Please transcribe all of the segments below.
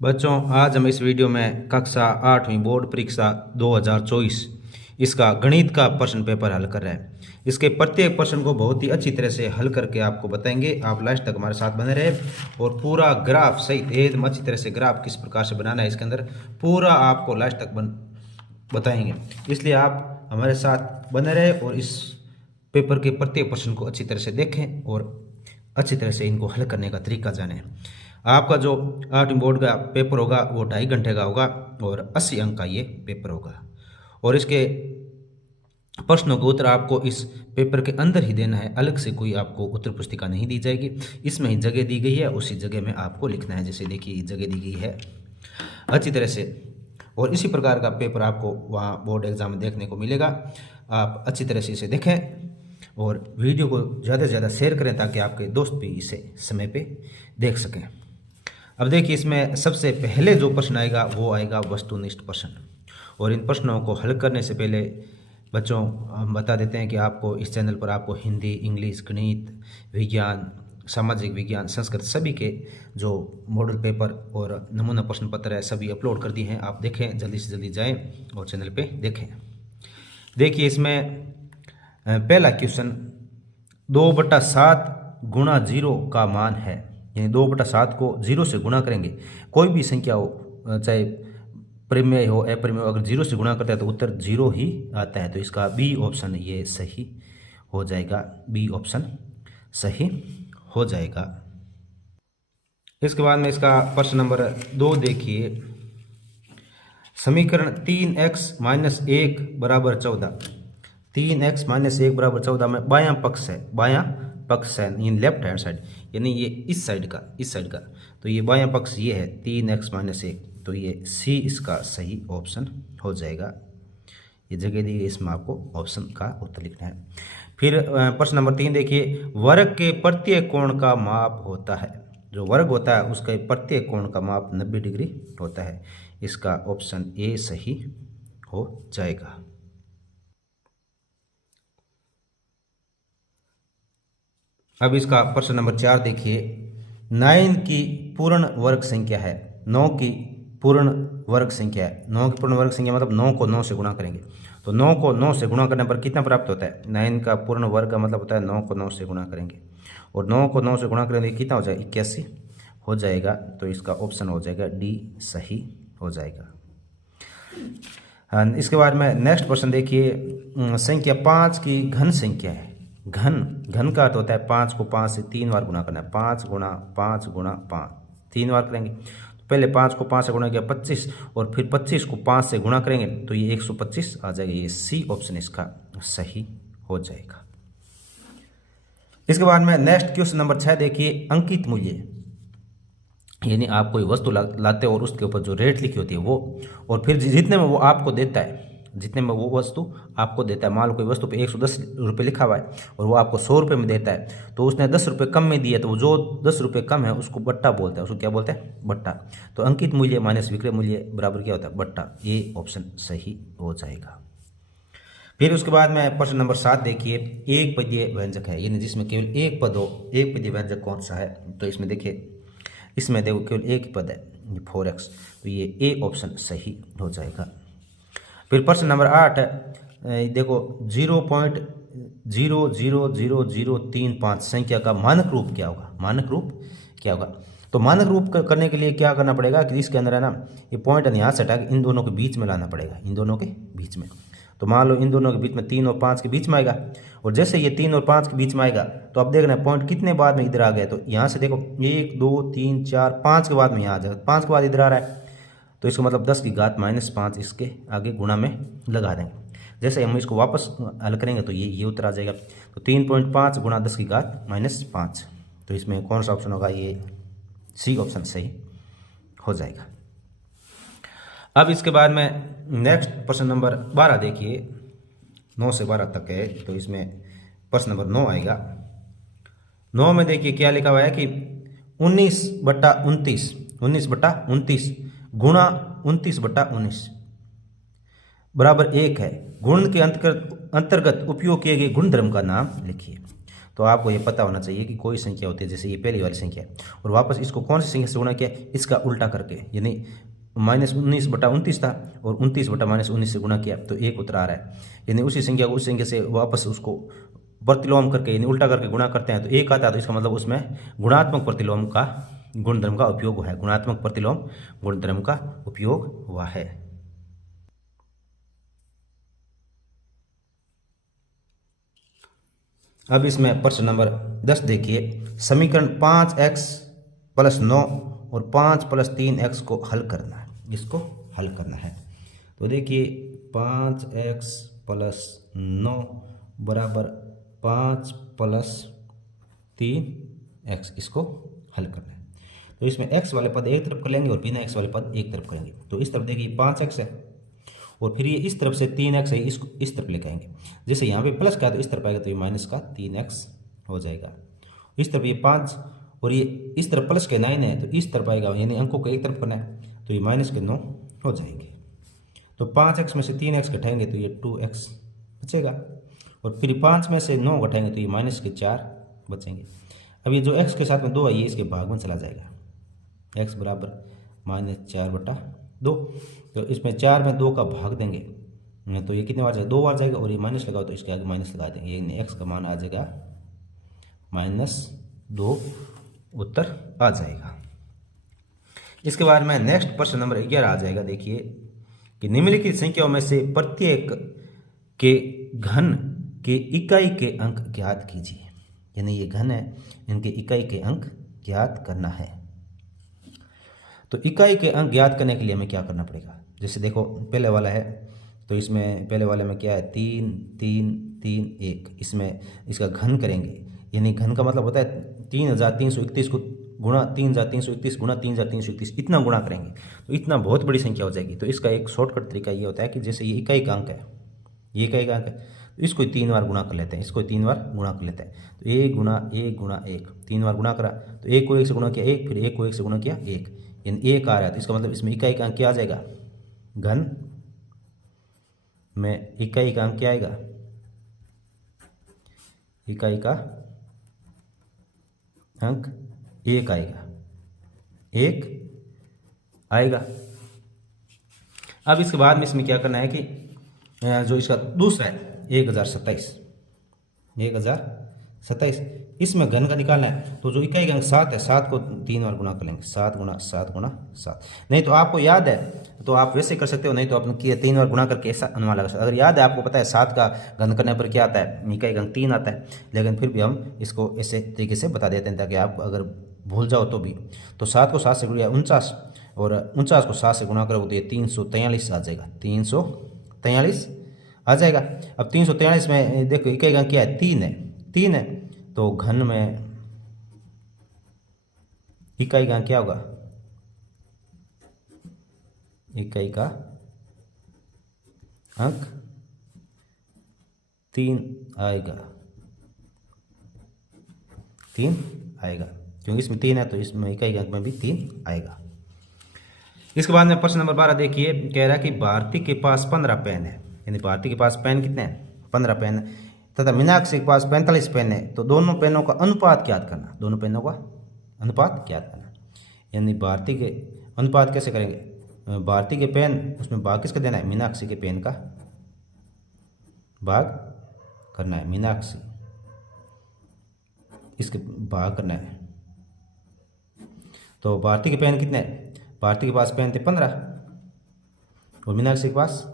बच्चों, आज हम इस वीडियो में कक्षा 8वीं बोर्ड परीक्षा 2024 इसका गणित का प्रश्न पेपर हल कर रहे हैं। इसके प्रत्येक प्रश्न को बहुत ही अच्छी तरह से हल करके आपको बताएंगे। आप लास्ट तक हमारे साथ बने रहे और पूरा ग्राफ सहित एकदम अच्छी तरह से ग्राफ किस प्रकार से बनाना है इसके अंदर पूरा आपको लास्ट तक बताएंगे। इसलिए आप हमारे साथ बने रहे और इस पेपर के प्रत्येक प्रश्न को अच्छी तरह से देखें और अच्छी तरह से इनको हल करने का तरीका जानें। आपका जो 8वीं बोर्ड का पेपर होगा वो 2.5 घंटे का होगा और 80 अंक का ये पेपर होगा और इसके प्रश्नों के उत्तर आपको इस पेपर के अंदर ही देना है। अलग से कोई आपको उत्तर पुस्तिका नहीं दी जाएगी। इसमें ही जगह दी गई है, उसी जगह में आपको लिखना है। जैसे देखिए जगह दी गई है अच्छी तरह से और इसी प्रकार का पेपर आपको वहाँ बोर्ड एग्जाम में देखने को मिलेगा। आप अच्छी तरह से इसे देखें और वीडियो को ज़्यादा से ज़्यादा शेयर करें ताकि आपके दोस्त भी इसे समय पे देख सकें। अब देखिए इसमें सबसे पहले जो प्रश्न आएगा वो आएगा वस्तुनिष्ठ प्रश्न। और इन प्रश्नों को हल करने से पहले बच्चों हम बता देते हैं कि आपको इस चैनल पर आपको हिंदी, इंग्लिश, गणित, विज्ञान, सामाजिक विज्ञान, संस्कृत सभी के जो मॉडल पेपर और नमूना प्रश्न पत्र है सभी अपलोड कर दिए हैं। आप देखें, जल्दी से जल्दी जाएं और चैनल पे देखें। देखिए इसमें पहला क्वेश्चन 2/7 गुणा 0 का मान है, यानी 2/7 को 0 से गुणा करेंगे। कोई भी संख्या हो, चाहे परिमेय हो अपरिमेय हो, अगर 0 से गुणा करता है तो उत्तर 0 ही आता है। तो इसका बी ऑप्शन ये सही हो जाएगा। बी ऑप्शन सही हो जाएगा। इसके बाद में इसका प्रश्न नंबर 2 देखिए। समीकरण 3x - 1 = 14। 3x - 1 = 14 में बायां पक्ष है इन लेफ्ट हैंड साइड, यानी ये इस साइड का तो ये बायां पक्ष ये है 3x - 1, तो ये सी इसका सही ऑप्शन हो जाएगा। ये जगह दी गई, इसमें आपको ऑप्शन का उत्तर लिखना है। फिर प्रश्न नंबर 3 देखिए। वर्ग के प्रत्येक कोण का माप होता है। जो वर्ग होता है उसके प्रत्येक कोण का माप 90 डिग्री होता है। इसका ऑप्शन ए सही हो जाएगा। अब इसका प्रश्न नंबर 4 देखिए। 9 की पूर्ण वर्ग संख्या है। 9 की पूर्ण वर्ग संख्या है। 9 की पूर्ण वर्ग संख्या मतलब 9 को 9 से गुणा करेंगे। तो 9 को 9 से गुणा करने पर कितना प्राप्त होता है? 9 का पूर्ण वर्ग का मतलब होता है 9 को 9 से गुणा करेंगे और 9 को 9 से गुणा करेंगे कितना हो जाएगा? 81 हो जाएगा। तो इसका ऑप्शन हो जाएगा डी सही हो जाएगा। इसके बाद में नेक्स्ट प्रश्न देखिए। संख्या 5 की घन संख्या है। घन का अर्थ होता है 5 को 5 से 3 बार गुणा करना है। 5 गुणा 5 गुणा 5 3 बार करेंगे। तो पहले 5 को 5 से गुणा किया 25 और फिर 25 को 5 से गुणा करेंगे तो ये 125 आ जाएगा। ये सी ऑप्शन इसका सही हो जाएगा। इसके बाद में नेक्स्ट क्वेश्चन नंबर 6 देखिए। अंकित मूल्य, यानी आप कोई वस्तु लाते हो और उसके ऊपर जो रेट लिखी होती है वो, और फिर जितने में वो आपको देता है, जितने में वो वस्तु आपको देता है। मान लो कोई वस्तु पे 110 रुपये लिखा हुआ है और वो आपको 100 रुपये में देता है, तो उसने 10 रुपये कम में दिया, तो वो जो 10 रुपये कम है उसको बट्टा बोलता है। उसको क्या बोलते हैं? बट्टा। तो अंकित मूल्य माइनस विक्रय मूल्य बराबर क्या होता है? बट्टा। ये ऑप्शन सही हो जाएगा। फिर उसके बाद में प्रश्न नंबर 7 देखिए। एक पदीय व्यंजक है, यानी जिसमें केवल एक पद हो। एक पदीय व्यंजक कौन सा है? तो इसमें देखिए, इसमें देखो केवल एक ही पद है 4x, तो ये ए ऑप्शन सही हो जाएगा। फिर प्रश्न नंबर 8 देखो। 0.000035 संख्या का मानक रूप क्या होगा? मानक रूप क्या होगा? तो मानक रूप करने के लिए क्या करना पड़ेगा कि इसके अंदर है ना, ये पॉइंट यहाँ से हटा के इन दोनों के बीच में लाना पड़ेगा। इन दोनों के बीच में, तो मान लो इन दोनों के बीच में 3 और 5 के बीच में आएगा, और जैसे ये 3 और 5 के बीच में आएगा तो अब देखना पॉइंट कितने बाद में इधर आ गया। तो यहाँ से देखो 1 2 3 4 5 के बाद में यहाँ आ जाएगा। 5 के बाद इधर आ रहा है तो इसका मतलब 10 की घात -5 इसके आगे गुणा में लगा देंगे। जैसे हम इसको वापस हल करेंगे तो ये उत्तर आ जाएगा। तो 3.5 गुणा 10 की घात -5, तो इसमें कौन सा ऑप्शन होगा? ये सी ऑप्शन सही हो जाएगा। अब इसके बाद में नेक्स्ट प्रश्न नंबर 12 देखिए। 9 से 12 तक है, तो इसमें प्रश्न नंबर 9 आएगा। 9 में देखिए क्या लिखा हुआ है कि 19/29 गुणा 29/19 बराबर 1 है। गुण के अंतर्गत उपयोग किए गए गुणधर्म का नाम लिखिए। तो आपको ये पता होना चाहिए कि कोई संख्या होती है, जैसे ये पहली वाली संख्या है, और वापस इसको कौन सी संख्या से गुणा किया, इसका उल्टा करके, यानी -19/29 था और 29/-19 से गुणा किया तो 1 उत्तर आ रहा है। यानी उसी संख्या को उस संख्या से वापस उसको प्रतिलोम करके यानी उल्टा करके गुणा करते हैं तो 1 आता है, तो इसका मतलब उसमें गुणात्मक प्रतिलोम का गुणधर्म का उपयोग हुआ है, गुणात्मक प्रतिलोम गुणधर्म का उपयोग हुआ है। अब इसमें प्रश्न नंबर 10 देखिए, समीकरण 5x + 9 और 5 + 3x को हल करना है, इसको हल करना है। तो देखिए 5x + 9 बराबर 5 + 3x, इसको हल करना है। तो इसमें x वाले पद एक तरफ कर लेंगे और बिना x वाले पद एक तरफ करेंगे। तो इस तरफ देखिए 5x है और फिर ये इस तरफ से 3x है, इसको इस तरफ लेके आएंगे। जैसे यहाँ पे प्लस का है तो इस तरफ आएगा तो ये माइनस का 3x हो जाएगा। इस तरफ ये 5 और ये इस तरफ प्लस के 9 है तो इस तरफ आएगा, यानी अंकों को एक तरफ करना है तो ये माइनस के 9 हो जाएंगे। तो 5x में से 3x घटाएंगे तो ये 2x बचेगा और फिर 5 में से 9 घटाएंगे तो ये माइनस के 4 बचेंगे। अब ये जो x के साथ में 2 है ये इसके भाग में चला जाएगा, x बराबर -4/2। तो इसमें 4 में 2 का भाग देंगे तो ये कितने बार जाएगा, 2 बार जाएगा और ये माइनस लगाओ तो इसके आगे माइनस लगा देंगे, यानी x का मान आ जाएगा -2 उत्तर आ जाएगा। इसके बाद में नेक्स्ट प्रश्न नंबर 11 आ जाएगा। देखिए कि निम्नलिखित संख्याओं में से प्रत्येक के घन के इकाई के अंक ज्ञात कीजिए, यानी ये घन है, इनके इकाई के अंक ज्ञात करना है। तो इकाई के अंक ज्ञात करने के लिए हमें क्या करना पड़ेगा, जैसे देखो पहले वाला है तो इसमें पहले वाले में क्या है 3 3 3 1, इसमें इसका घन करेंगे, यानी घन का मतलब होता है 3331 को गुणा 3331 गुणा 3331, इतना गुणा करेंगे तो इतना बहुत बड़ी संख्या हो जाएगी। तो इसका एक शॉर्टकट तरीका ये होता है कि जैसे ये इकाई का अंक है, ये इकाई का अंक है तो इसको 3 बार गुणा कर लेते हैं, इसको 3 बार गुणा कर लेते हैं। तो 1 गुणा 1 गुणा 1, 3 बार गुणा करा तो 1 को 1 से गुणा किया 1, फिर 1 को 1 से गुणा किया 1, यानी 1 आ रहा है। तो इसका मतलब इसमें इकाई का अंक क्या आ जाएगा, घन में इकाई का अंक क्या आएगा, इकाई का अंक 1 आएगा, 1 आएगा। अब इसके बाद में इसमें क्या करना है कि जो इसका दूसरा है 1027, इसमें घन का निकालना है। तो जो इकाई का अंक 7 है, 7 को 3 बार गुणा कर लेंगे, 7 गुणा 7 गुणा 7। नहीं तो आपको याद है तो आप वैसे कर सकते हो, नहीं तो आपने किया 3 बार गुणा करके ऐसा अनुमान लगा सकते हो। अगर याद है आपको पता है 7 का घन करने पर क्या आता है, इकाई का अंक 3 आता है, लेकिन फिर भी हम इसको ऐसे तरीके से बता देते हैं ताकि आप अगर भूल जाओ तो भी। तो 7 को 7 से गुणा 49 और 49 को 7 से गुणा करोगे तो ये 343 आ जाएगा, 343 आ जाएगा। अब 343 में देखो इकाई का अंक क्या है, 3 है तो घन में इकाई का अंक क्या होगा, इकाई का अंक 3 आएगा, 3 आएगा क्योंकि इसमें 3 है तो इसमें इकाई के अंक में भी 3 आएगा। इसके बाद में प्रश्न नंबर 12 देखिए, कह रहा है कि भारती के पास 15 पेन है, यानी भारती के पास पेन कितने हैं, 15 पेन है, तथा मीनाक्षी के पास 45 पेन है। तो दोनों पेनों का अनुपात ज्ञात करना, दोनों पेनों का अनुपात ज्ञात करना, यानी भारती के अनुपात कैसे करेंगे, भारती के पेन उसमें भाग किसका देना है, मीनाक्षी के पेन का भाग करना है, मीनाक्षी इसके भाग करना है। तो भारती के पेन कितने हैं, भारती के पास पेन थे 15 और मीनाक्षी के पास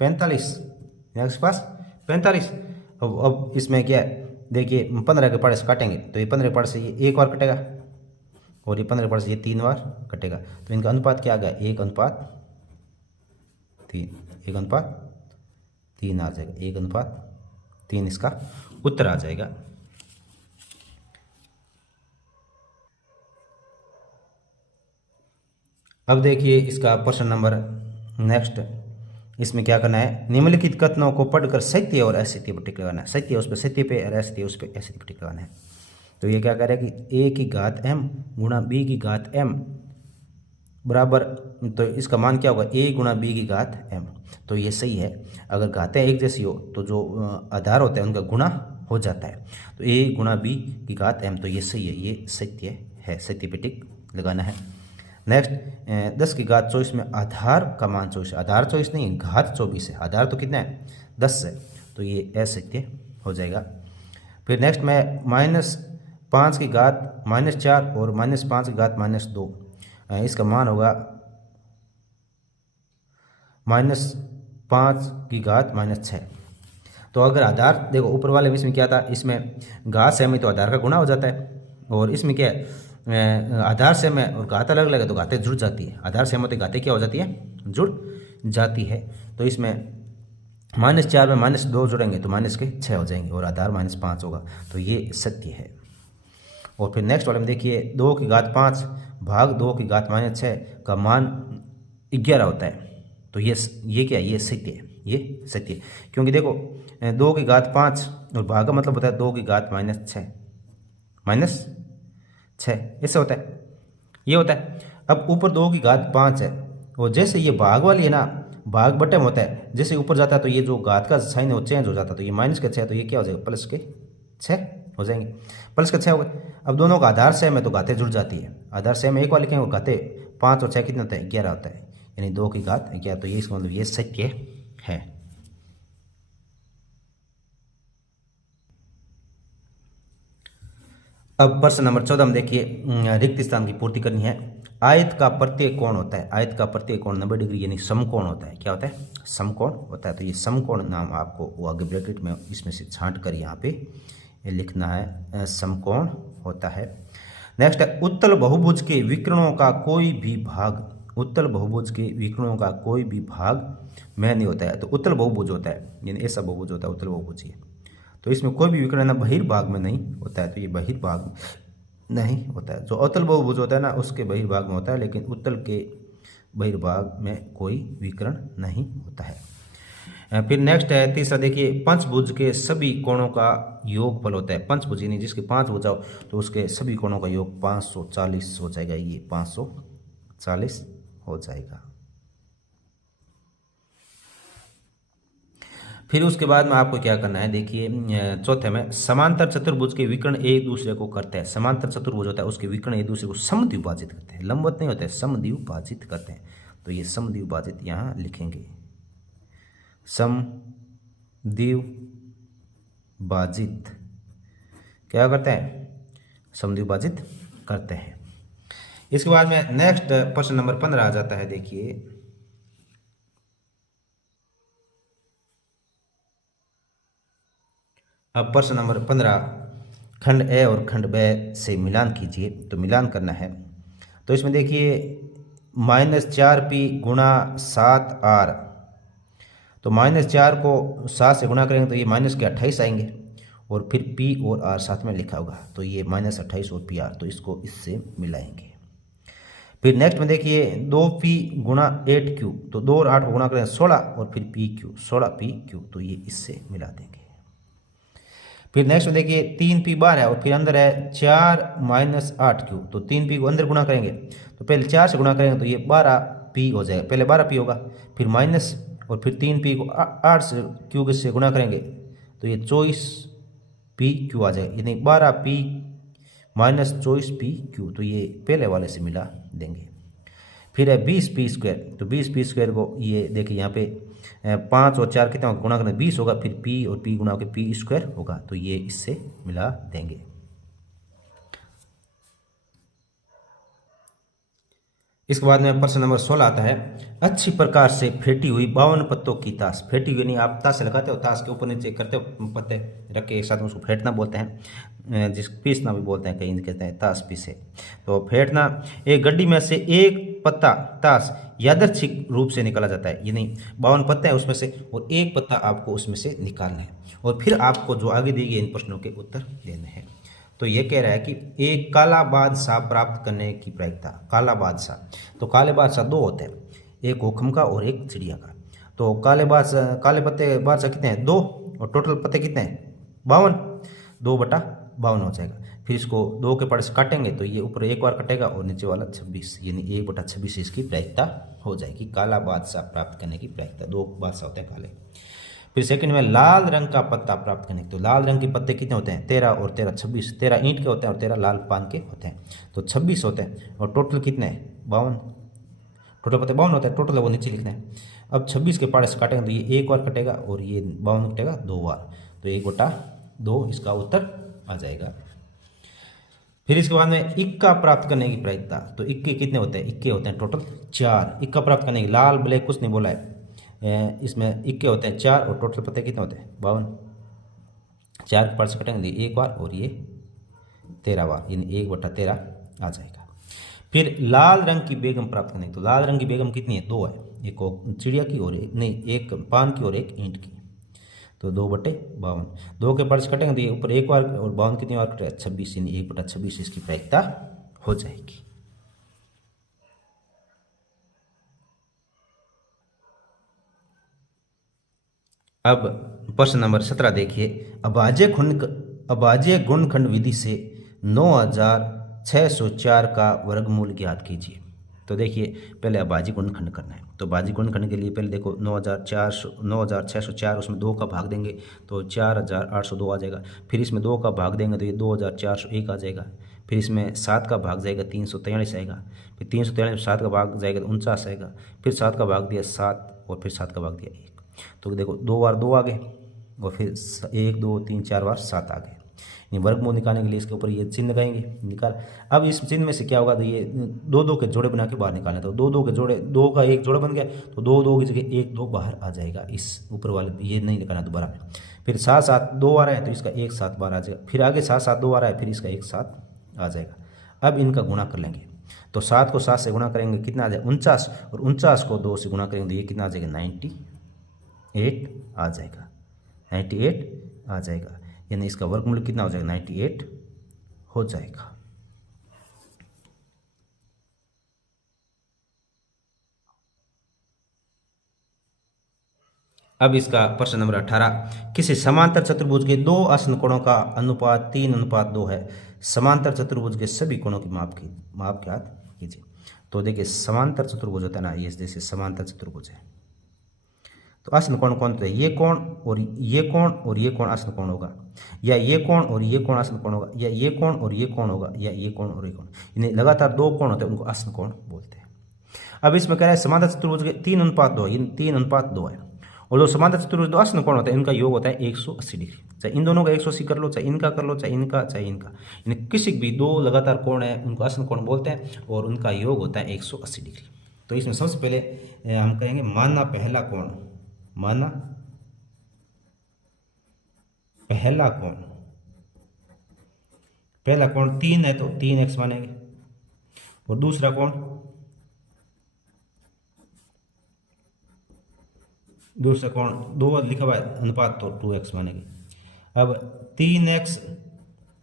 45, मीनाक्षी के पास 45। अब इसमें क्या है, देखिए 15 के पार्ट से काटेंगे तो ये 15 के पार्ट से ये 1 बार कटेगा और ये 15 के पार्ट से ये 3 बार कटेगा। तो इनका अनुपात क्या आ गया, 1:3, 1:3 आ जाएगा, 1:3 इसका उत्तर आ जाएगा। अब देखिए इसका प्रश्न नंबर नेक्स्ट, इसमें क्या करना है, निम्नलिखित कथनों को पढ़कर सत्य और असत्य पर टिक लगाना है, सत्य उस पर सत्य पे और असत्य उस पर असत्य पर टिक लगाना है। तो ये क्या कर रहा है कि a की घात m गुणा b की घात m बराबर, तो इसका मान क्या होगा, a गुणा b की घात m। तो ये सही है, अगर घातें एक जैसी हो तो जो आधार होते हैं उनका गुणा हो जाता है। तो a गुणा b की घात m, तो ये सही है, ये सत्य है, सत्य पे टिक लगाना है। नेक्स्ट 10 की घात 24 में आधार का मान 24, आधार 24 नहीं, घात 24 है, आधार तो कितना है 10 है, तो ये असत्य हो जाएगा। फिर नेक्स्ट में -5 की घात -4 और -5 की घात -2, इसका मान होगा -5 की घात -6। तो अगर आधार देखो ऊपर वाले में इसमें क्या था, इसमें घात सेम है तो आधार का गुणा हो जाता है, और इसमें क्या है आधार सेम है और घात अलग अलग है तो घातें जुड़ जाती है, आधार सेम होते घातें क्या हो जाती है, जुड़ जाती है। तो इसमें -4 में -2 जुड़ेंगे तो -6 हो जाएंगे और आधार -5 होगा, तो ये सत्य है। और फिर नेक्स्ट वाले में देखिए 2 की घात 5 भाग 2 की घात -6 का मान 11 होता है, तो ये क्या है, ये सत्य है, ये सत्य है। क्योंकि देखो 2 की घात 5 और भाग का मतलब होता है 2 की घात -6 ऐसे होता है, ये होता है। अब ऊपर 2 की घात 5 है और जैसे ये भाग वाली है ना, भाग बटे में होता है, जैसे ऊपर जाता है तो ये जो घात का साइन है वो चेंज हो जाता है, तो ये -6 तो ये क्या हो जाएगा, +6 हो जाएंगे, +6 हो गए। अब दोनों का आधार सेम है तो घातें जुड़ जाती है, आधार सेम एक वाले लिखेंगे, घातें 5 और 6 कितने होता है, 11 होता है, यानी 2 की घात 11, तो ये इसका मतलब ये सत्य है। अब प्रश्न नंबर 14 में देखिए रिक्त स्थान की पूर्ति करनी है। आयत का प्रत्येक कोण होता है, आयत का प्रत्येक कोण 90 डिग्री यानी समकोण होता है, क्या होता है, समकोण होता है। तो ये समकोण नाम आपको वो आगे ब्रैकेट में इसमें से छांट कर यहाँ पे लिखना है, समकोण होता है। नेक्स्ट है उत्तल बहुभुज के विकर्णों का कोई भी भाग, उत्तल बहुभुज के विकर्णों का कोई भी भाग में नहीं होता है, तो उत्तल बहुभुज होता है यानी ऐसा बहुभुज होता है उत्तल बहुभुज है, तो इसमें कोई भी विकर्ण बहिर्भाग में नहीं होता है, तो ये बहिर्भाग नहीं होता है। जो अतल बहुभुज होता है ना उसके बहिर्भाग में होता है, लेकिन उत्तल के बहिर्भाग में कोई विकर्ण नहीं होता है। फिर नेक्स्ट है तीसरा देखिए पंचभुज के सभी कोणों का योगफल होता है, पंचभुज यानी जिसके 5 भुजा हो तो उसके सभी कोणों का योग 540 हो जाएगा, ये 540 हो जाएगा। फिर उसके बाद में आपको क्या करना है, देखिए चौथे में समांतर चतुर्भुज के विकर्ण एक दूसरे को करते हैं, समांतर चतुर्भुज होता है उसके विकर्ण एक दूसरे को समद्विभाजित करते हैं, लंबवत नहीं होते हैं, समद्विभाजित करते हैं, तो ये समद्विभाजित यहाँ लिखेंगे, समद्विभाजित क्या करते हैं, समद्विभाजित करते हैं। इसके बाद में नेक्स्ट प्रश्न नंबर 15 आ जाता है। देखिए अब प्रश्न नंबर 15 खंड ए और खंड ब से मिलान कीजिए, तो मिलान करना है। तो इसमें देखिए -4p गुणा 7r, तो -4 को 7 से गुणा करेंगे तो ये -28 आएंगे, और फिर p और r साथ में लिखा होगा, तो ये -28 और pr, तो इसको इससे मिलाएंगे। फिर नेक्स्ट में देखिए 2p गुणा 8q, तो 2 और 8 को गुणा करें 16 और फिर pq 16pq, तो ये इससे मिला देंगे। फिर नेक्स्ट में देखिए 3p बार है और फिर अंदर है 4 - 8q, तो 3p को अंदर गुणा करेंगे तो पहले 4 से गुणा करेंगे तो ये 12p हो जाएगा, पहले 12p होगा, फिर माइनस और फिर 3p को 8 से q से गुणा करेंगे तो ये 24pq आ जाएगा, यानी 12p - 24pq, तो ये पहले वाले से मिला देंगे। फिर है 20p², तो 20p² को ये देखिए यहाँ पे 5 और 4 कितना गुणा करें 20 होगा, फिर p और p गुणा होकर p² होगा, तो ये इससे मिला देंगे। इसके बाद में प्रश्न नंबर 16 आता है अच्छी प्रकार से फेंटी हुई 52 पत्तों की ताश, फेंटी हुई नहीं आप ताश से लगाते हो, ताश के ऊपर नीचे करते हो पत्ते रख के एक साथ में उसको फेंटना बोलते हैं, जिस पीसना भी बोलते हैं, कहीं कहते हैं ताश पीसे, तो फेंटना। एक गड्डी में से एक पत्ता ताश यादृच्छिक रूप से निकाला जाता है, यानी 52 पत्ते हैं उसमें से और एक पत्ता आपको उसमें से निकालना है, और फिर आपको जो आगे दिए गए इन प्रश्नों के उत्तर देने हैं। तो ये कह रहा है कि एक काला बादशाह प्राप्त करने की प्रायिकता, काला बादशाह, तो काले बादशाह 2 होते हैं, एक हुक्म का और एक चिड़िया का, तो काले पत्ते बादशाह कितने हैं 2, और टोटल पत्ते कितने हैं 52, 2/52 हो जाएगा। फिर इसको 2 के पार्ट से काटेंगे तो ये ऊपर एक बार कटेगा और नीचे वाला 26, यानी 1/26 इसकी प्रायिकता हो जाएगी, काला बादशाह प्राप्त करने की प्रायिकता, 2 बादशाह होते हैं काले। फिर सेकंड में लाल रंग का पत्ता प्राप्त करने, तो लाल रंग के पत्ते कितने होते हैं 13 और 13 26, 13 ईंट के होते हैं और 13 लाल पान के होते हैं, तो 26 होते हैं। और टोटल कितने 52, टोटल पत्ते 52 होते हैं, टोटल वो नीचे लिखना है। अब 26 के पार्ट से काटेंगे तो ये एक बार कटेगा और ये 52 कटेगा 2 बार, तो 1/2 इसका उत्तर आ जाएगा। फिर इसके बाद में इक्का प्राप्त करने की प्रायिकता, तो इक्के कितने होते हैं, इक्के होते हैं टोटल 4। इक्का प्राप्त करने की, लाल ब्लैक कुछ नहीं बोला है, इसमें इक्के होते हैं 4 और टोटल पत्ते कितने होते हैं 52, 4 के पार्ट से कटेंगे एक बार और ये 13 बार, यानी 1/13 आ जाएगा। फिर लाल रंग की बेगम प्राप्त करने की, तो लाल रंग की बेगम कितनी है 2 है, एक चिड़िया की और एक नहीं, एक पान की और एक ईंट की, तो 2/52, 2 के पार्ट से कटेंगे तो ये ऊपर एक बार और 52 कितनी बार कटेगा 26, यानी 1/26 इसकी प्रायिकता हो जाएगी। अब प्रश्न नंबर 17 देखिए, अभाज्य गुणनखंड विधि से 9604 का वर्गमूल ज्ञात कीजिए। तो देखिए पहले अभाज्य गुणनखंड करना है, तो अभाज्य गुणनखंड के लिए पहले देखो 9604, उसमें 2 का भाग देंगे तो 4802 आ जाएगा। फिर इसमें 2 का भाग देंगे तो ये 2401 आ जाएगा। फिर इसमें 7 का भाग जाएगा 343 आएगा। फिर 343 में 7 का भाग जाएगा तो 49 आएगा। फिर 7 का भाग दिया 7 और फिर 7 का भाग दिया 1, तो देखो 2 बार 2 आ गए और फिर 1 2 3 4 बार 7 आ गए। ये वर्गमूल निकालने के लिए इसके ऊपर ये चिन्ह लगाएंगे, निकाल। अब इस चिन्ह में से क्या होगा, तो ये 2 के जोड़े बना के बाहर निकालना, तो 2 के जोड़े, 2 का एक जोड़ा बन गया तो 2 की जगह 1 2 बाहर आ जाएगा, इस ऊपर वाले ये नहीं निकालना दोबारा में। फिर 7 7 2 आ रहा है तो इसका 1 7 बाहर आ जाएगा। फिर आगे 7 7 2 आ रहा है, फिर इसका 1 7 आ जाएगा। अब इनका गुणा कर लेंगे, तो 7 को 7 से गुणा करेंगे कितना आ जाएगा 49, और 49 को 2 से गुणा करेंगे तो ये कितना आ जाएगा 98 आ जाएगा, 98 आ जाएगा, यानी इसका वर्गमूल कितना हो जाएगा 98 हो जाएगा। अब इसका प्रश्न नंबर 18, किसी समांतर चतुर्भुज के 2 आसन कोणों का अनुपात 3:2 है, समांतर चतुर्भुज के सभी कोणों की माप ज्ञात कीजिए। तो देखिए समांतर चतुर्भुज होता है ना, ये जैसे समांतर चतुर्भुज है तो आसन कोण कौन होता है, ये कोण और ये कोण और ये कोण आसन कोण होगा, या ये कोण और ये कोण आसन कोण होगा, या ये कोण और ये कोण होगा, या ये कोण और ये कोण, यानी लगातार 2 कोण होते हैं उनको आसन कोण बोलते हैं। अब इसमें कह रहा है समांतर चतुर्भुज के 3:2, यानी 3:2 है, और जो समांतर चतुर्भुज 2 आसन कोण होता है इनका योग होता है 180 डिग्री। चाहे इन दोनों का 180 कर लो, चाहे इनका कर लो, चाहे इनका चाहे इनका, यानी किसी भी 2 लगातार कोण है उनको आसन कोण बोलते हैं और उनका योग होता है 180 डिग्री। तो इसमें सबसे पहले हम कहेंगे माना पहला कोण, माना पहला कोण, पहला कोण 3 है तो 3x मानेंगे, और दूसरा कोण, दूसरा कोण 2 लिखा हुआ है अनुपात तो 2x मानेंगे। अब 3x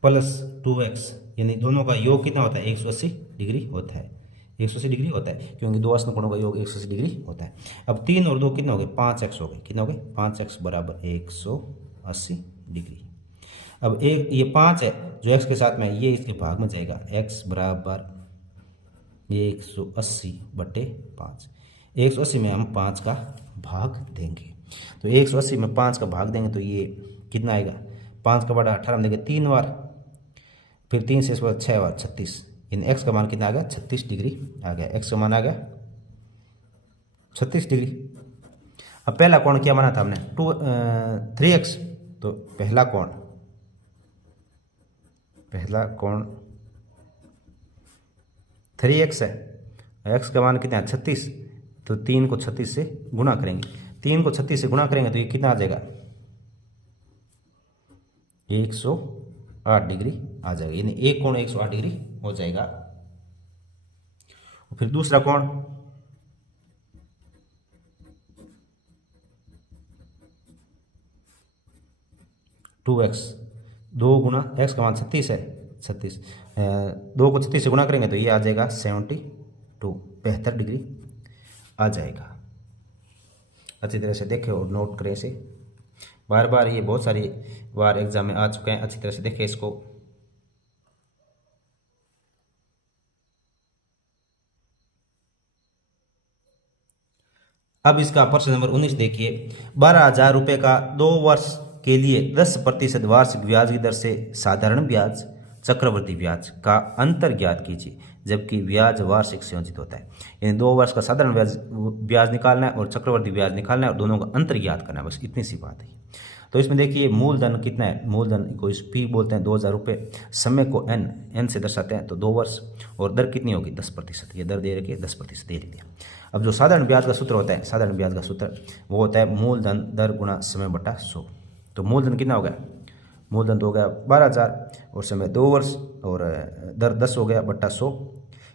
प्लस 2x, यानी दोनों का योग कितना होता है 180 डिग्री होता है, 180 डिग्री होता है, क्योंकि 2 आसन कोणों का योग 180 डिग्री होता है। अब 3 और 2 कितने हो गए 5x हो गए, कितने हो गए 5x बराबर 180 डिग्री। अब एक ये 5 है जो x के साथ में ये इसके भाग में जाएगा, x बराबर 180/5, 180 में हम 5 का भाग देंगे, तो 180 में 5 का भाग देंगे तो ये कितना आएगा 5 का बड़ा 18 में देंगे 3 बार, फिर 3 से इस बार 6 बार 36, इन x का मान कितना आ गया 36 डिग्री आ गया, x का मान आ गया 36 डिग्री। अब पहला कोण क्या माना था हमने 3x, तो पहला कोण 3x है, x का मान कितना है 36, तो 3 को 36 से गुणा करेंगे, 3 को 36 से गुणा करेंगे तो ये कितना आ जाएगा 108 डिग्री आ जाएगा, यानी एक कोण 108 डिग्री हो जाएगा। और फिर दूसरा कोण 2x, 2 गुना x का मान 36 है, 36 2 को 36 से गुणा करेंगे तो ये आ जाएगा 72 डिग्री आ जाएगा। अच्छी तरह से देखें और नोट करें इसे, बार बार ये बहुत सारी बार एग्जाम में आ चुके हैं, अच्छी तरह से देखें इसको। अब इसका प्रश्न नंबर 19 देखिए। 12,000 रुपये का 2 वर्ष के लिए 10% वार्षिक ब्याज की दर से साधारण ब्याज चक्रवृद्धि ब्याज का अंतर ज्ञात कीजिए, जबकि ब्याज वार्षिक संयोजित होता है। यानी 2 वर्ष का साधारण ब्याज निकालना है और चक्रवृद्धि ब्याज निकालना है और दोनों का अंतर ज्ञात करना है, बस इतनी सी बात है। तो इसमें देखिए मूलधन कितना है, मूलधन को इस पी बोलते हैं 2,000 रुपये, समय को एन से दर्शाते हैं तो 2 वर्ष, और दर कितनी होगी 10%। ये दर दे रखी है 10% दे रही है। अब जो साधारण ब्याज का सूत्र होता है, साधारण ब्याज का सूत्र वो होता है मूलधन दर गुणा समय बटा 100। तो मूलधन कितना हो गया, मूलधन तो हो गया 12,000 और समय 2 वर्ष और दर 10 हो गया बटा 100।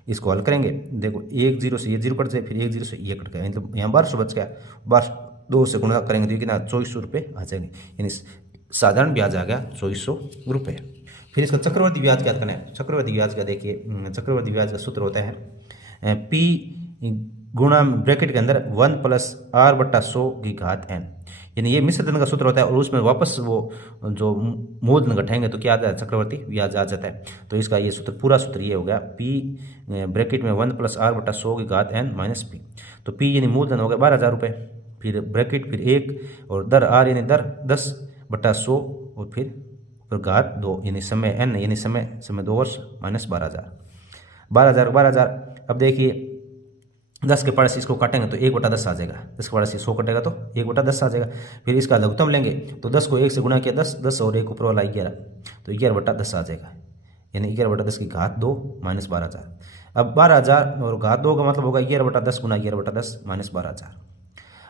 इसको हल करेंगे, देखो 1 0 से ये 0 कट जाए, फिर 1 0 से ये कट गया, मतलब यहाँ 1200 बच गया। 2 से गुणा करेंगे तो ये कितना 2400 रुपये आ जाएंगे, यानी साधारण ब्याज आ गया 2400 रुपये। फिर इसका चक्रवर्ती ब्याज क्या करना है, चक्रवर्ती ब्याज का देखिए, चक्रवर्ती ब्याज का सूत्र होता है पी गुणा ब्रैकेट के अंदर 1 + r/100 यानी ये मिश्र धन का सूत्र होता है, और उसमें वापस वो जो मूलधन घटाएंगे तो क्या आ जाता है, चक्रवर्ती ब्याज आ जाता है। तो इसका ये सूत्र, पूरा सूत्र ये हो गया पी ब्रैकेट में 1 + r/100 - p। तो पी यानी मूलधन हो गया 12,000 रुपये, फिर ब्रैकेट, फिर 1 और दर आर यानी दर 10/100 और फिर घात 2 यानी समय एन यानी समय 2 वर्ष माइनस 12,000। अब देखिए 10 के पास इसको काटेंगे तो 1/10 आ जाएगा, 10 के पास 100 कटेगा तो 1/10 आ जाएगा। फिर इसका लघुत्तम लेंगे तो 10 को 1 से गुणा किया 10 और 1 ऊपर वाला 11, तो 11/10 आ जाएगा, यानी 11/10 की घात 2 माइनस 12,000। अब 12,000 और घात 2 का मतलब होगा 11/10 गुना 11/10 माइनस 12,000।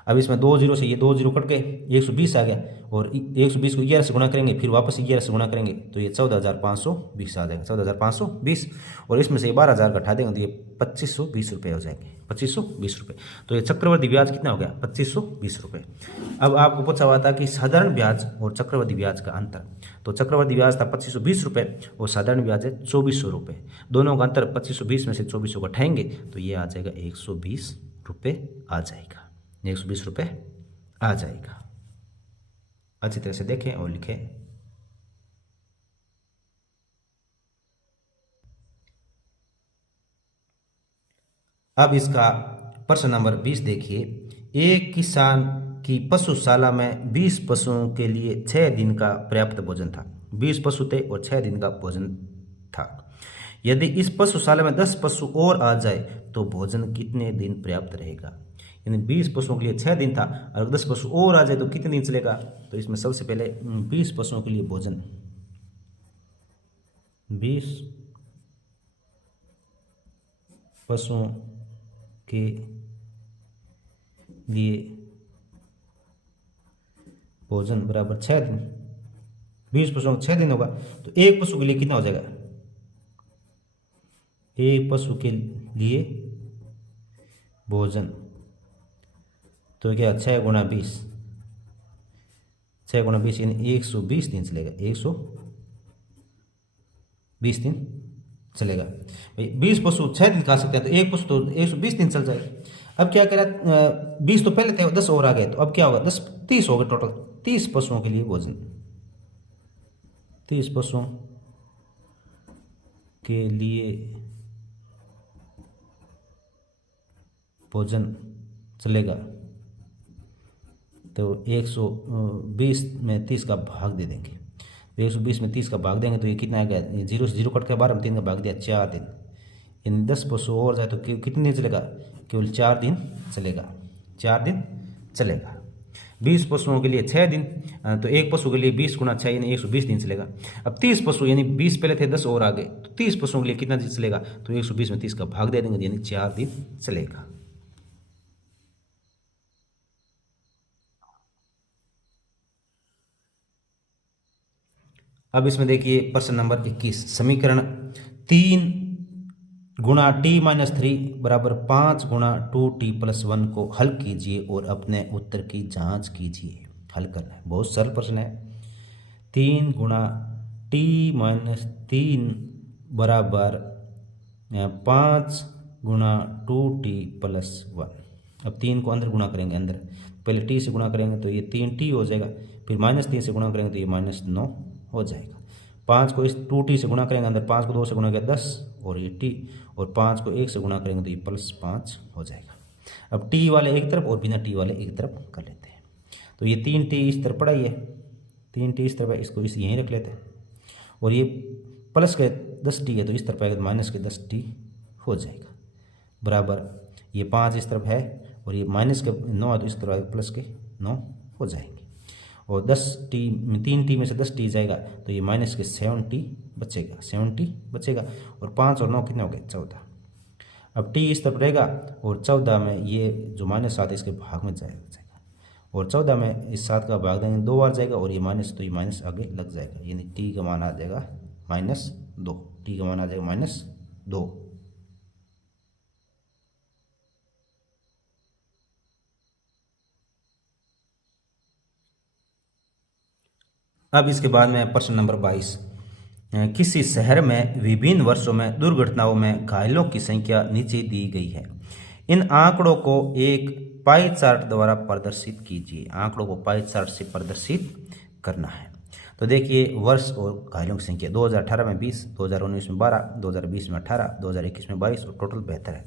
अब इसमें 2 0 से ये 2 0 कट गए, 120 आ गया, और 120 को 11 से गुणा करेंगे, फिर वापस 11 से गुणा करेंगे तो ये 14,520 आ जाएगा, 14,520। और इसमें से ये 12,000 घटा देंगे तो ये 2,520 रुपये हो जाएंगे, 2,520 रुपये। तो ये चक्रवर्ती ब्याज कितना हो गया, 2,520 रुपये। अब आपको पूछा हुआ था कि साधारण ब्याज और चक्रवर्ती ब्याज का अंतर, तो चक्रवर्ती ब्याज था 2,520 रुपये और साधारण ब्याज है 2,400 रुपये। दोनों का अंतर 2,520 में से 2,400 घटाएंगे तो ये आ जाएगा 120 रुपये आ जाएगा, 120 रुपये आ जाएगा। अच्छी तरह से देखें और लिखें। अब इसका प्रश्न नंबर 20 देखिए। एक किसान की पशुशाला में 20 पशुओं के लिए 6 दिन का पर्याप्त भोजन था। 20 पशु थे और 6 दिन का भोजन था। यदि इस पशुशाला में 10 पशु और आ जाए तो भोजन कितने दिन पर्याप्त रहेगा। यानी 20 पशुओं के लिए 6 दिन था, और 10 पशु और आ जाए तो कितने दिन चलेगा। तो इसमें सबसे पहले 20 पशुओं के लिए भोजन, 20 पशुओं के लिए भोजन बराबर 6 दिन, 20 पशुओं का 6 दिन होगा, तो एक पशु के लिए कितना हो जाएगा, एक पशु के लिए भोजन तो क्या 6 × 20, 6 × 20 यानी 120 दिन चलेगा, 120 दिन चलेगा। भाई 20 पशु 6 दिन खा सकते हैं तो एक पशु तो 120 दिन चल जाएगा। अब क्या करा, 20 तो पहले थे, 10 और आ गए, तो अब क्या होगा, 10 30 हो गए टोटल। 30 पशुओं के लिए भोजन, 30 पशुओं के लिए भोजन चलेगा। तो 120 में 30 का भाग दे देंगे, तो 120 में 30 का भाग देंगे तो ये कितना आ गया, 0 से 0 कट के 12 में 3 का भाग दिया, 4 दिन। यानी 10 पशु और जाए तो कितने दिन चलेगा, केवल 4 दिन चलेगा, 4 दिन चलेगा। 20 पशुओं के लिए 6 दिन, तो एक पशु के लिए 20 × 6 यानी 120 दिन चलेगा। अब 30 पशु यानी 20 पहले थे, 10 और आ गए, तो 30 पशुओं के लिए कितना दिन चलेगा, तो 120 में 30 का भाग दे देंगे, यानी 4 दिन चलेगा। अब इसमें देखिए प्रश्न नंबर 21। समीकरण 3 × t - 3 = 5 × 2t + 1 को हल कीजिए और अपने उत्तर की जांच कीजिए। हल करना है, बहुत सरल प्रश्न है। 3 × t - 3 = 5 × 2t + 1। अब 3 को अंदर गुणा करेंगे, अंदर पहले t से गुणा करेंगे तो ये 3t हो जाएगा, फिर -3 से गुणा करेंगे तो ये -9 हो जाएगा। 5 को इस 2t से गुणा करेंगे, अंदर 5 को 2 से गुणा किया 10 और ये t, और 5 को 1 से गुणा करेंगे तो ये +5 हो जाएगा। अब टी वाले एक तरफ और बिना टी वाले एक तरफ कर लेते हैं। तो ये 3t इस तरफ पड़ा ही है, 3t इस तरफ है, इसको इस यहीं रख लेते हैं। और ये प्लस के 10t है तो इस तरफ आएगा तो माइनस के 10t हो जाएगा, बराबर ये 5 इस तरफ है और ये माइनस के 9 है तो इस तरफ आएगा प्लस के 9 हो जाएंगे। और 10t 3t में से 10t जाएगा तो ये माइनस के 7t बचेगा, 7t बचेगा। और 5 और 9 कितने हो गए 14। अब t इस तरफ रहेगा और 14 में ये जो -7 इसके भाग में जाएगा और 14 में इस 7 का भाग देंगे 2 बार जाएगा और ये माइनस तो ये माइनस आगे लग जाएगा, यानी t का मान आ जाएगा -2, t का मान आ जाएगा -2। अब इसके बाद में प्रश्न नंबर 22, किसी शहर में विभिन्न वर्षों में दुर्घटनाओं में घायलों की संख्या नीचे दी गई है। इन आंकड़ों को एक पाई चार्ट द्वारा प्रदर्शित कीजिए। आंकड़ों को पाई चार्ट से प्रदर्शित करना है। तो देखिए वर्ष और घायलों की संख्या 2018 में 20, 2019 में 12, 2020 में 18, 2021 में 22 और टोटल 72 है।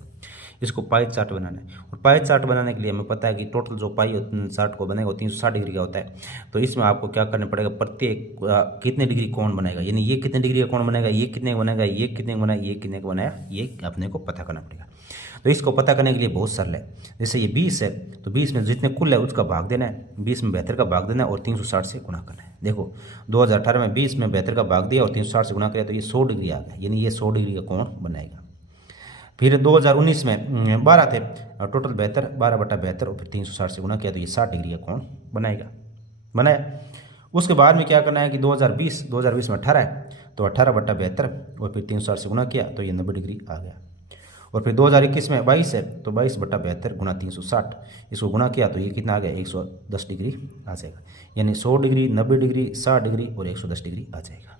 इसको पाई चार्ट बनाना है और पाई चार्ट बनाने के लिए हमें पता है कि टोटल जो पाई चार्ट को बनेगा वो 360 डिग्री का होता है। तो इसमें आपको क्या करना पड़ेगा, प्रत्येक कितने डिग्री कौन बनेगा, यानी ये कितने डिग्री का कौन बनेगा, ये कितने का बनेगा, ये कितने का बनाया, ये कितने का बनाया, ये अपने को पता करना पड़ेगा। तो इसको पता करने के लिए बहुत सरल है। जैसे ये 20 है तो 20 में जितने कुल है उसका भाग देना है, 20 में 72 का भाग देना है और 360 से गुणा करना है। देखो 2018 में 20 में 72 का भाग दिया और 360 से गुणा किया तो ये 100 डिग्री आ गया, यानी ये 100 डिग्री का कोण बनाएगा। फिर 2019 में 12 थे और टोटल 72, 12/72 और फिर 360 से गुणा किया तो ये 60 डिग्री का कोण बनाएगा, बनाया। उसके बाद में क्या करना है कि 2020 में 18 है तो 18/72 और फिर 360 से गुणा किया तो ये 90 डिग्री आ गया। और फिर 2021 में 22 है तो 22/72 गुणा 360, इसको गुणा किया तो ये कितना आ गया 110 डिग्री आ जाएगा, यानी 100 डिग्री, 90 डिग्री, 60 डिग्री और 110 डिग्री आ जाएगा।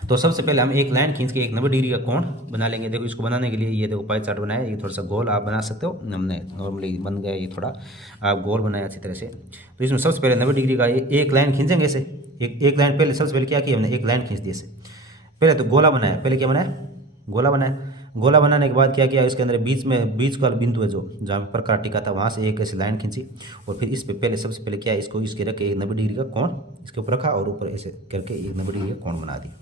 तो सबसे पहले हम एक लाइन खींच के एक 90 डिग्री का कोण बना लेंगे। देखो इसको बनाने के लिए ये देखो पाई चार्ट बनाया, ये थोड़ा सा गोल आप बना सकते हो, हमने नॉर्मली बन गया ये थोड़ा आप गोल बनाया अच्छी तरह से। तो इसमें सबसे पहले 90 डिग्री का एक लाइन खींचेंगे ऐसे, एक लाइन पहले सबसे पहले क्या किया हमने, एक लाइन खींच दी ऐसे। पहले तो गोला बनाया, पहले क्या बनाया, गोला बनाया। गोला बनाने के बाद क्या किया, इसके अंदर बीच का बिंदु है जो जहाँ पर प्रकार टिका था वहाँ से एक ऐसी लाइन खींची और फिर इस पे पहले सबसे पहले क्या इसको इसके रख के एक 90 डिग्री का कोण इसके ऊपर रखा और ऊपर ऐसे करके एक 90 डिग्री का कोण बना दिया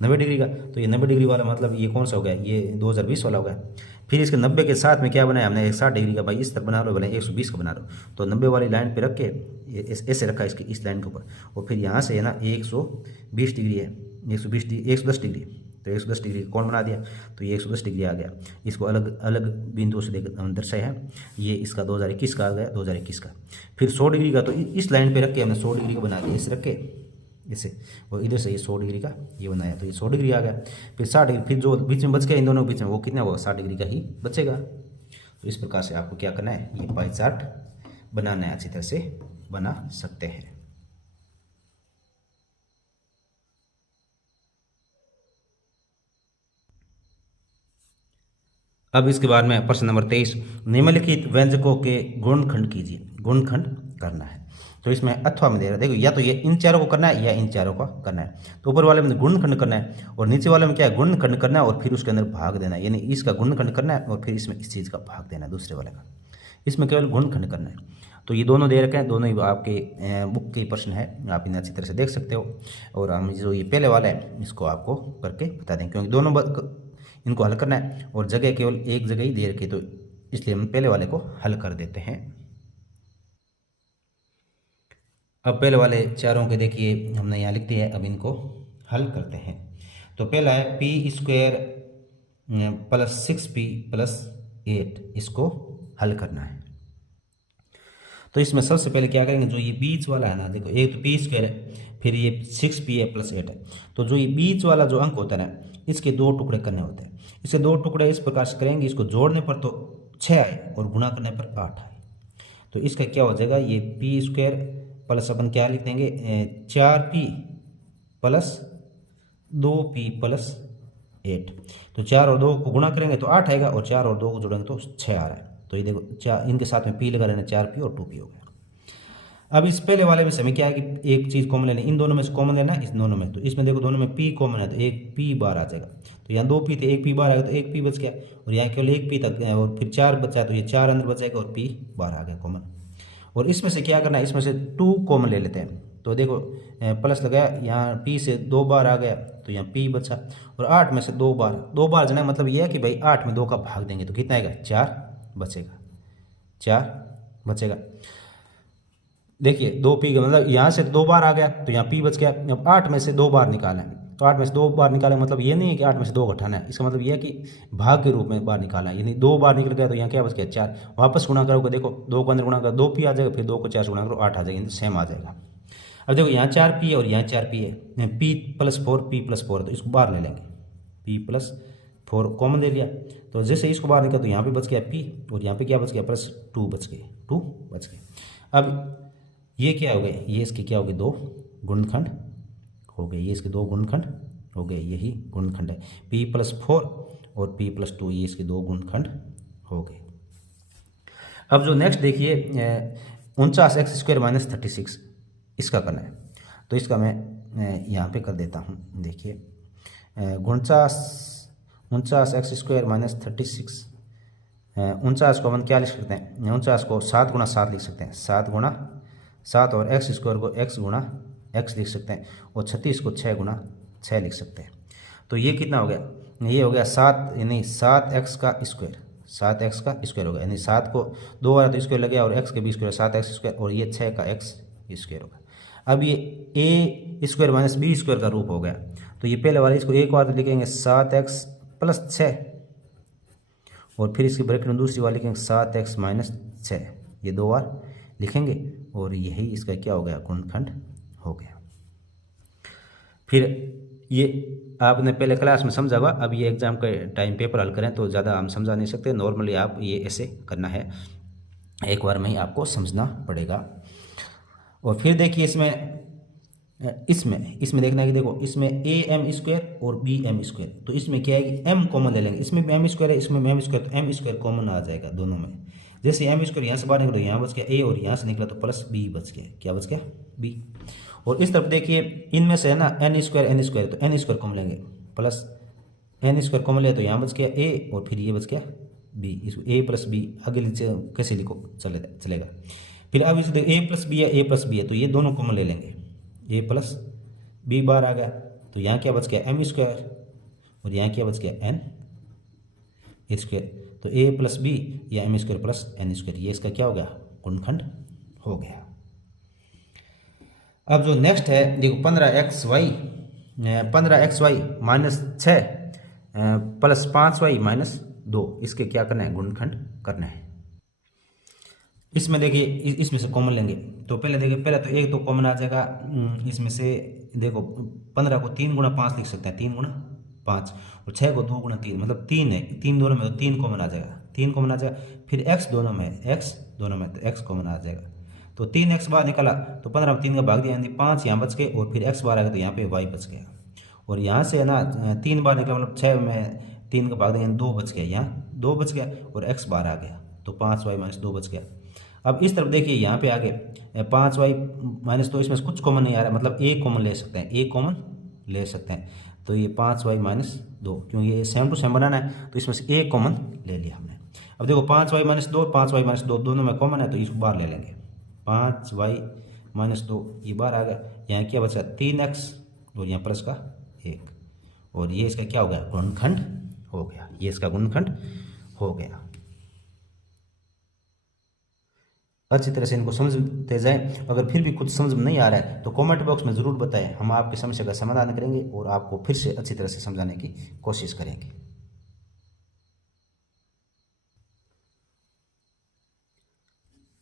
90 डिग्री का। तो ये 90 डिग्री वाला मतलब ये कौन सा हो गया, ये 2020 वाला हो गया। फिर इसके 90 के साथ में क्या बनाया हमने, 60 डिग्री का, भाई इस तरफ बना लो भले 120 का बना लो। तो 90 वाली लाइन पे रख के ऐसे रखा इसकी इस लाइन के ऊपर और फिर यहाँ से है ना 120 डिग्री है, 110 डिग्री, तो 110 डिग्री का कोण बना दिया तो ये 110 डिग्री आ गया। इसको अलग अलग बिंदुओं से दर्शाया है। ये इसका 2021 का आ गया, 2021 का। फिर 100 डिग्री का तो इस लाइन पे रख के हमने 100 डिग्री का बना दिया, इसे रख के इसे, और इधर से ये 100 डिग्री का ये बनाया तो ये 100 डिग्री आ गया। फिर 60 डिग्री, फिर जो बीच में बच गया इन दोनों के बीच में वो कितना होगा, 60 डिग्री का ही बचेगा। तो इस प्रकार से आपको क्या करना है, ये पाई चार्ट बनाना है, अच्छी तरह से बना सकते हैं। अब इसके बाद में प्रश्न नंबर 23, निम्नलिखित व्यंजकों के गुणनखंड कीजिए। गुणनखंड करना है तो इसमें अथवा में दे रहा है, देखो या तो ये इन चारों को करना है या इन चारों का करना है। तो ऊपर वाले में गुणनखंड करना है और नीचे वाले में क्या है, गुणनखंड करना है और फिर उसके अंदर भाग देना है, यानी इसका गुणनखंड करना है और फिर इसमें इस चीज़ का भाग देना है दूसरे वाले का, इसमें केवल गुणनखंड करना है। तो ये दोनों दे रखे हैं, दोनों ही आपके बुक के प्रश्न है, आप इन्हें अच्छी तरह से देख सकते हो। और हम जो ये पहले वाला है इसको आपको करके बता दें, क्योंकि दोनों इनको हल करना है और जगह केवल एक जगह ही दे रखी, तो इसलिए हम पहले वाले को हल कर देते हैं। अब पहले वाले चारों के देखिए हमने यहाँ लिख दिया है, अब इनको हल करते हैं। तो पहला है p² + 6p + 8, इसको हल करना है। तो इसमें सबसे पहले क्या करेंगे, जो ये बीच वाला है ना, देखो एक तो p² है, फिर ये 6p है + 8 है। तो जो ये बीच वाला जो अंक होता है ना, इसके 2 टुकड़े करने होते हैं। इसके 2 टुकड़े इस प्रकार से करेंगे, इसको जोड़ने पर तो 6 आए और गुणा करने पर 8 आए। तो इसका क्या हो जाएगा, ये p² प्लस अपन क्या लिख देंगे 4p + 2p + 8। तो 4 और 2 को गुणा करेंगे तो 8 आएगा और 4 और 2 को जोड़ेंगे तो 6 आ रहा है। तो ये देखो इनके साथ में p लगा लेना, 4p और 2p हो गया। अब इस पहले वाले में से हमें क्या है कि एक चीज़ कॉमन लेनी, इन दोनों में से कॉमन लेना है, इस दोनों में। तो इसमें देखो दोनों में पी कॉमन है तो एक पी बार आ जाएगा। तो यहाँ 2 पी थे, एक पी बार आ गया तो एक पी बच गया, और यहाँ केवल एक पी तक और फिर 4 बचा तो ये 4 अंदर बच जाएगा और पी बार आ गया कॉमन। और इसमें से क्या करना है, इसमें से 2 कॉमन ले लेते हैं। तो देखो प्लस लगाया, यहाँ पी से 2 बार आ गया तो यहाँ पी बचा, और 8 में से 2 बार जाना, मतलब ये है कि भाई 8 में 2 का भाग देंगे तो कितना आएगा, 4 बचेगा, 4 बचेगा। देखिए 2 पी का मतलब यहाँ से 2 बार आ गया तो यहाँ पी बच गया। अब 8 में से 2 बार निकालें, तो 8 में से 2 बार निकालें मतलब ये नहीं है कि 8 में से 2 घटाना है, इसका मतलब ये है कि भाग के रूप में बार निकालना है, यानी 2 बार निकल गया तो यहाँ क्या बच गया, 4। वापस गुणा करोगे, देखो 2 को अंदर गुणा करो 2 पी आ जाएगा, फिर 2 को 4 से गुणा करो 8 आ जाएगा, सेम आ जाएगा। अब देखो यहाँ 4 पी है और यहाँ 4 पी है, पी प्लस 4 पी प्लस 4, तो इसको बाहर ले लेंगे, पी प्लस 4 कॉमन ले लिया, तो जैसे इसको बाहर निकला तो यहाँ पे बच गया पी, और यहाँ पे क्या बच गया, प्लस 2 बच गए, 2 बच गए। अब ये क्या हो गए, ये इसके क्या हो गए, 2 गुणनखंड हो गए, ये इसके 2 गुणनखंड हो गए, यही गुणनखंड है, p प्लस 4 और p प्लस 2, ये इसके 2 गुणनखंड हो गए। अब जो नेक्स्ट देखिए 49x² माइनस 36, इसका करना है, तो इसका मैं यहाँ पे कर देता हूँ। देखिए 49x² माइनस 36, 49 को हम क्या लिख सकते हैं, 49 को 7 गुणा 7 लिख सकते हैं, 7 गुणा 7, और x² को x गुणा x लिख सकते हैं, और 36 को 6 गुणा 6 लिख सकते हैं। तो ये कितना हो गया, ये हो गया 7, यानी 7x का स्क्वायर, 7x का स्क्वायर हो गया, यानी 7 को 2 बार तो स्क्वायर लग गया, और x के भी स्क्वायर 7x स्क्वायर, और ये 6 का x स्क्वायर होगा। अब ये a² माइनस b² का रूप हो गया, तो ये पहले वाले इसको एक बार तो लिखेंगे 7x प्लस 6, और फिर इसकी ब्रैकेट में दूसरी वाली लिखेंगे 7x माइनस 6, ये 2 बार लिखेंगे, और यही इसका क्या हो गया, गुणनखंड हो गया। फिर ये आपने पहले क्लास में समझा होगा, अब ये एग्जाम के टाइम पेपर हल करें तो ज़्यादा हम समझा नहीं सकते, नॉर्मली आप ये ऐसे करना है, एक बार में ही आपको समझना पड़ेगा। और फिर देखिए इसमें देखना है कि देखो इसमें am² और bm², तो इसमें क्या है कि m कॉमन ले लेंगे, इसमें m² है, इसमें m², तो m² कॉमन आ जाएगा दोनों में। जैसे m² यहाँ से बाहर निकला तो यहाँ बच गया a, और यहाँ से निकला तो प्लस b बच गया, क्या बच गया, b। और इस तरफ देखिए इनमें से है ना n² तो n² कॉमन लेंगे, प्लस n² कॉमन लिया तो यहाँ बच गया a, और फिर ये बच गया b, इसको a प्लस b आगे कैसे लिखो चलेगा। फिर अब इसे देखो a प्लस b है, तो ये दोनों कॉमन ले लेंगे, a प्लस b बार आ गया, तो यहाँ क्या बच गया, m², और यहाँ क्या बच गया, n², तो a प्लस b या m² प्लस n², ये इसका क्या हो गया, गुणनखंड हो गया। अब जो नेक्स्ट है देखो 15xy minus 6 plus 5y minus 2, इसके क्या करना है, गुणनखंड करना है। इसमें देखिए इसमें से कॉमन लेंगे, तो पहले देखिए पहले तो एक तो कॉमन आ जाएगा, इसमें से देखो 15 को 3 गुणा 5 लिख सकते हैं, 3 गुणा 5, और 6 को 2 गुणा 3, मतलब 3 है, 3 दोनों में तो 3 कॉमन आ जाएगा, 3 कॉमन आ जाएगा। फिर x दोनों में तो x कॉमन आ जाएगा, तो 3x बाहर निकाला तो 15 में 3 का भाग दिया, यानी 5 यहाँ बच गए, और फिर x बाहर आ गया तो यहाँ पे y बच गया, और यहाँ से है ना 3 बार निकला मतलब 6 में 3 का भाग दिया, 2 बच गया, यहाँ 2 बच गया, और x बाहर आ गया तो 5y माइनस 2 बच गया। अब इस तरफ देखिए यहाँ पे आगे 5y माइनस 2, इसमें कुछ कॉमन नहीं आ रहा, मतलब a कॉमन ले सकते हैं, a कॉमन ले सकते हैं, तो ये 5y माइनस 2, क्योंकि ये सेम टू सेम बनाना है तो इसमें से a कॉमन ले लिया हमने। अब देखो 5y माइनस 2 5y माइनस 2 दोनों में कॉमन है, तो इसको बाहर ले लेंगे, 5y माइनस 2 ये बाहर आ गया, यहाँ क्या बचा 3x, और यहाँ प्लस का 1, और ये इसका क्या हो गया, गुणनखंड हो गया, ये इसका गुणनखंड हो गया। अच्छी तरह से इनको समझते जाएं, अगर फिर भी कुछ समझ में नहीं आ रहा है तो कमेंट बॉक्स में ज़रूर बताएं, हम आपकी समस्या का समाधान करेंगे और आपको फिर से अच्छी तरह से समझाने की कोशिश करेंगे।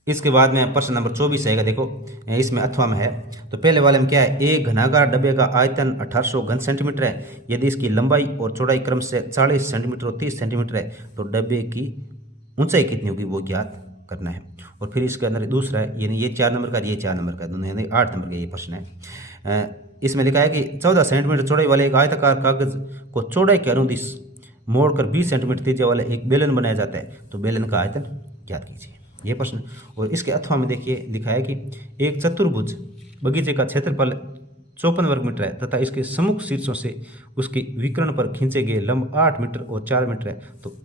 इसके बाद में प्रश्न नंबर 24 आएगा, देखो इसमें अथवा में है, तो पहले वाले में क्या है, एक घनाकार डब्बे का आयतन 1800 घन सेंटीमीटर है, यदि इसकी लंबाई और चौड़ाई क्रम से 40 सेंटीमीटर और 30 सेंटीमीटर है तो डब्बे की ऊंचाई कितनी होगी वो ज्ञात करना है। और फिर इसके अंदर दूसरा है, यानी ये 4 नंबर का, ये 4 नंबर का, दोनों यानी 8 नंबर का ये प्रश्न है। इसमें लिखा है कि 14 सेंटीमीटर चौड़ाई वाले एक आयताकार कागज को चौड़ाई के अनुदिश मोड़कर 20 सेंटीमीटर त्रिज्या वाला एक बेलन बनाया जाता है, तो बेलन का आयतन ज्ञात कीजिए। ये प्रश्न। और इसके अथवा में देखिए लिखा है कि एक चतुर्भुज बगीचे का क्षेत्रफल 54 वर्ग मीटर है तथा इसके सम्मुख शीर्षों से उसके विकर्ण पर खींचे गए लंब 8 मीटर और 4 मीटर है, तो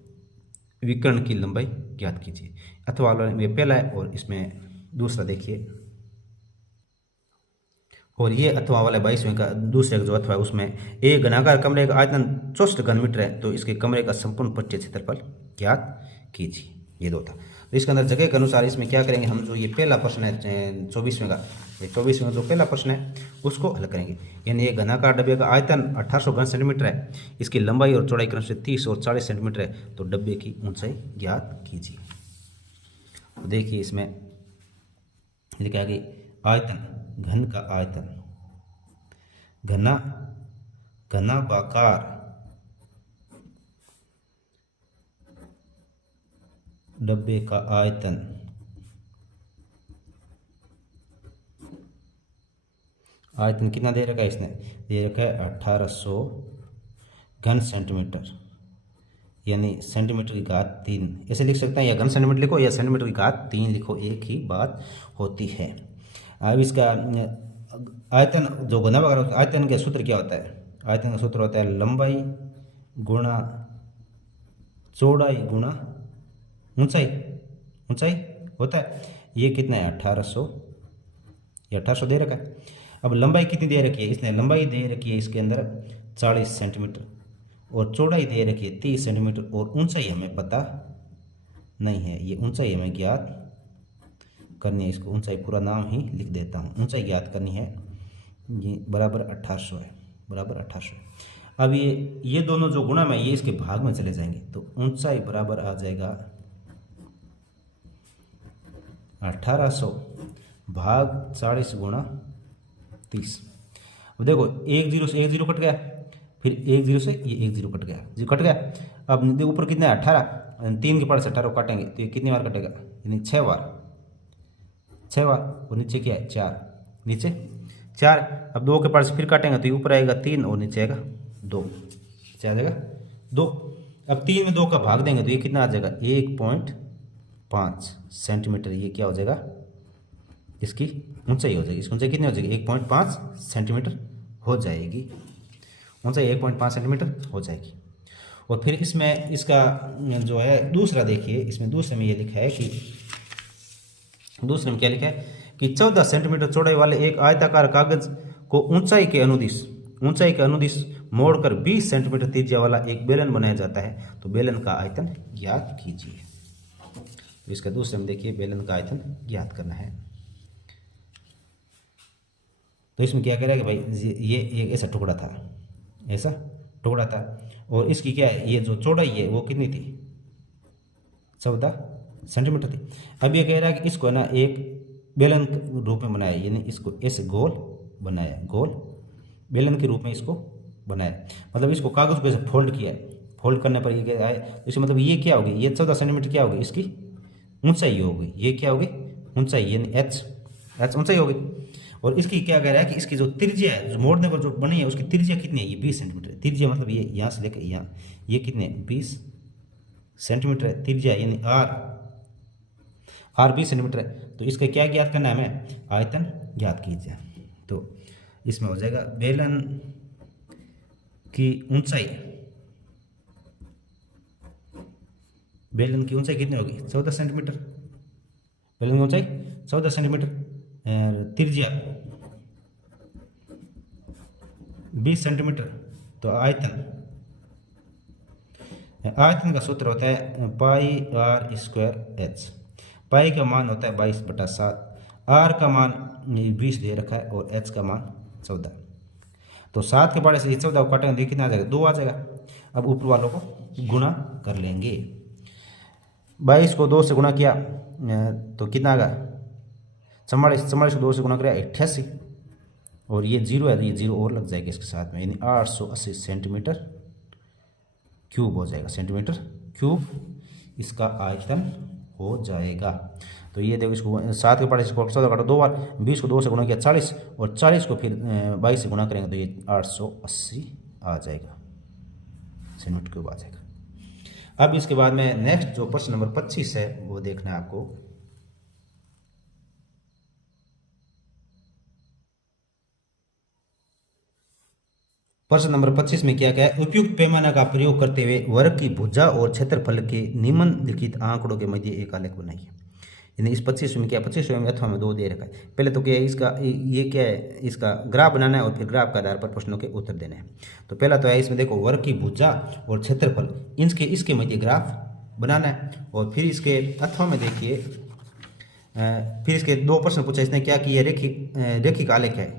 विकर्ण की लंबाई ज्ञात कीजिए। अथवा वाला में पहला है और इसमें दूसरा देखिए, और ये अथवा वाला 22वें का दूसरे का जो अथवा है उसमें एक घनाकार कमरे का आयतन 64 घन मीटर है, तो इसके कमरे का संपूर्ण पट्टीय क्षेत्रफल ज्ञात कीजिए। ये दो था। तो इसके अंदर जगह के अनुसार इसमें क्या करेंगे हम, जो ये पहला प्रश्न है 24वें का, ये 24वें का जो पहला प्रश्न है उसको हल करेंगे। यानी ये घनाकार डब्बे का आयतन 1800 घन सेंटीमीटर है, इसकी लंबाई और चौड़ाई क्रम से 30 और 40 सेंटीमीटर है, तो डब्बे की ऊंचाई ज्ञात कीजिए। तो देखिए इसमें लिखा है कि आयतन, घन का आयतन, घनाभाकार डब्बे का आयतन कितना दे रखा है, इसने दे रखा है 1800 घन सेंटीमीटर, यानी सेंटीमीटर की घात 3 ऐसे लिख सकते हैं, या घन सेंटीमीटर लिखो या सेंटीमीटर की घात 3 लिखो, एक ही बात होती है। अब इसका आयतन जो घनाभाकार आयतन का सूत्र क्या होता है, आयतन का सूत्र होता है लंबाई गुणा चौड़ाई गुणा ऊंचाई, ऊंचाई होता है। ये कितना है 1800, ये 1800 दे रखा है। अब लंबाई कितनी दे रखी है, इसने लंबाई दे रखी है इसके अंदर 40 सेंटीमीटर और चौड़ाई दे रखी है 30 सेंटीमीटर और ऊंचाई हमें पता नहीं है, ये ऊंचाई हमें ज्ञात करनी है। इसको ऊंचाई पूरा नाम ही लिख देता हूँ, ऊंचाई ज्ञात करनी है, ये बराबर 1800 है, बराबर 1800। अब ये दोनों जो गुणा में ये इसके भाग में चले जाएंगे, तो ऊंचाई बराबर आ जाएगा 1800 भाग 40 गुणा 30। अब देखो एक जीरो से एक जीरो कट गया, फिर एक जीरो से ये एक जीरो कट गया, जी कट गया। अब देखो ऊपर कितना है 18, 3 के पास 18 काटेंगे तो ये कितनी बार कटेगा, यानी 6 बार, 6 बार। और नीचे क्या है 4, नीचे 4। अब 2 के पास फिर काटेंगे तो ये ऊपर आएगा 3 और नीचे आएगा 2, नीचे आ जाएगा 2। अब 3 में 2 का भाग देंगे तो ये कितना आ जाएगा 1.5 सेंटीमीटर, ये क्या हो जाएगा इसकी ऊंचाई हो जाएगी। इसकी ऊंचाई कितनी हो जाएगी 1.5 सेंटीमीटर हो जाएगी, ऊंचाई 1.5 सेंटीमीटर हो जाएगी। और फिर इसमें इसका जो है दूसरा देखिए, इसमें दूसरे में ये लिखा है कि दूसरे में क्या लिखा है कि 14 सेंटीमीटर चौड़ाई वाले एक आयताकार कागज को ऊंचाई के अनुदिश मोड़कर 20 सेंटीमीटर त्रिज्या वाला एक बेलन बनाया जाता है, तो बेलन का आयतन ज्ञात कीजिए। तो इसका दूसरे में देखिए बेलन का आयतन ज्ञात करना है। तो इसमें क्या करेगा भाई, ये एक ऐसा टुकड़ा था, ऐसा टुकड़ा था, और इसकी क्या है ये जो चौड़ाई है वो कितनी थी 14 सेंटीमीटर थी। अब ये कह रहा है कि इसको है ना एक बेलन रूप में बनाया, यानी इसको ऐसे गोल बनाया, गोल बेलन के रूप में इसको बनाया, मतलब इसको कागज को ऐसे फोल्ड किया, फोल्ड करने पर ये क्या है, तो इसका मतलब ये क्या होगी, ये 14 सेंटीमीटर क्या होगी इसकी ऊंचाई होगी, ये क्या होगी ऊंचाई, यानी एच ऊंचाई होगी। और इसकी क्या कह रहा है कि इसकी जो त्रिज्या है, जो मोड़ने पर जो बनी है उसकी त्रिज्या कितनी है, ये 20 सेंटीमीटर त्रिज्या, मतलब ये यहाँ से लेकर यहाँ ये कितने 20 सेंटीमीटर है त्रिज्या, यानी आर 20 सेंटीमीटर है। तो इसका क्या ज्ञात करना है हमें, आयतन ज्ञात कीजिए। तो इसमें हो जाएगा बेलन की ऊंचाई, बेलन की ऊंचाई कितनी होगी 14 सेंटीमीटर, बेलन की ऊंचाई 14 सेंटीमीटर, त्रिज्या 20 सेंटीमीटर, तो आयतन का सूत्र होता है पाई आर स्क्वायर एच। पाई का मान होता है 22/7, आर का मान 20 दे रखा है और एच का मान 14। तो 7 के बाद से 14 को काटेंगे तो कितना आ जाएगा 2 आ जाएगा। अब ऊपर वालों को गुणा कर लेंगे, 22 को 2 से गुणा किया तो कितना आ गया 44 को 2 से गुणा किया 88, और ये 0 है तो ये 0 और लग जाएगा इसके साथ में, यानी 880 सेंटीमीटर क्यूब हो जाएगा, सेंटीमीटर क्यूब इसका आयतन हो जाएगा। तो ये देखो इसको 7 के पास इसको 14 काटो 2 बार, 20 को 2 से गुणा किया 40 और 40 को फिर 22 से गुणा करेंगे तो ये 880 आ जाएगा, सेंटीमीटर क्यूब आ जाएगा। अब इसके बाद में नेक्स्ट जो प्रश्न नंबर 25 है वो देखना है आपको। प्रश्न नंबर 25 में क्या है, उपयुक्त पैमाना का प्रयोग करते हुए वर्ग की भुजा और क्षेत्रफल के निम्नलिखित आंकड़ों के मध्य एक आलेख बनाइए। यानी इस 25 में क्या, 25 में अथवा में 2 दे रखा है। पहले तो क्या है, इसका ये क्या है, इसका ग्राफ बनाना है और फिर ग्राफ के आधार पर प्रश्नों के उत्तर देने हैं। तो पहला तो है इसमें देखो, वर्ग की भुजा और क्षेत्रफल इसके मध्य ग्राफ बनाना है। और फिर इसके अथवा में देखिए, फिर इसके 2 प्रश्न पूछा इसने, क्या कि ये रेखिक आलेख है।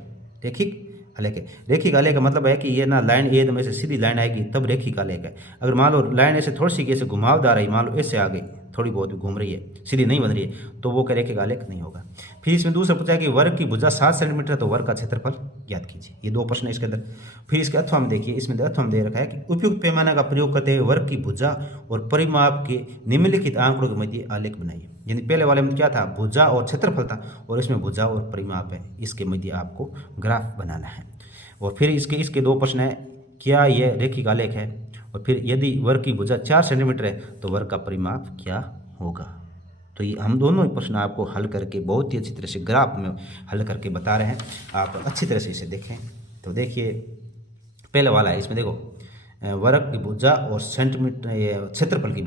रेखिक आलेख है। रेखिक आलेख का मतलब है कि ये ना लाइन एकदम ऐसे सीधी लाइन आएगी तब रेखिक आलेख है। अगर मान लो लाइन ऐसे थोड़ी सी ऐसे घुमावदार है, मान लो ऐसे आ गई, थोड़ी बहुत घूम रही है, सीधी नहीं बन रही है, तो वो क्या रेखिक आलेख नहीं होगा। फिर इसमें दूसरा पूछा कि वर्ग की भुजा 7 सेंटीमीटर, तो वर्ग का क्षेत्रफल ज्ञात कीजिए। ये 2 प्रश्न है इसके अंदर। फिर इसके अथवा में देखिए, इसमें अथवा में दे रखा है कि उपयुक्त पैमाना का प्रयोग करते हुए वर्ग की भुजा और परिमाप के निम्नलिखित आंकड़ों के मध्य आलेख बनाइए। यानी पहले वाले में क्या था, भुजा और क्षेत्रफल था, और इसमें भुजा और परिमाप है, इसके मध्य आपको ग्राफ बनाना है। और फिर इसके 2 प्रश्न है, क्या यह रेखिक आलेख है, और फिर यदि वर्ग की भुजा 4 सेंटीमीटर है तो वर्ग का परिमाप क्या होगा। तो ये हम दोनों ही प्रश्न आपको हल करके बहुत ही अच्छी तरह से ग्राफ में हल करके बता रहे हैं, आप अच्छी तरह से इसे देखें। तो देखिए पहले वाला है, इसमें देखो वर्ग की भुजा और सेंटीमीटर क्षेत्रफल के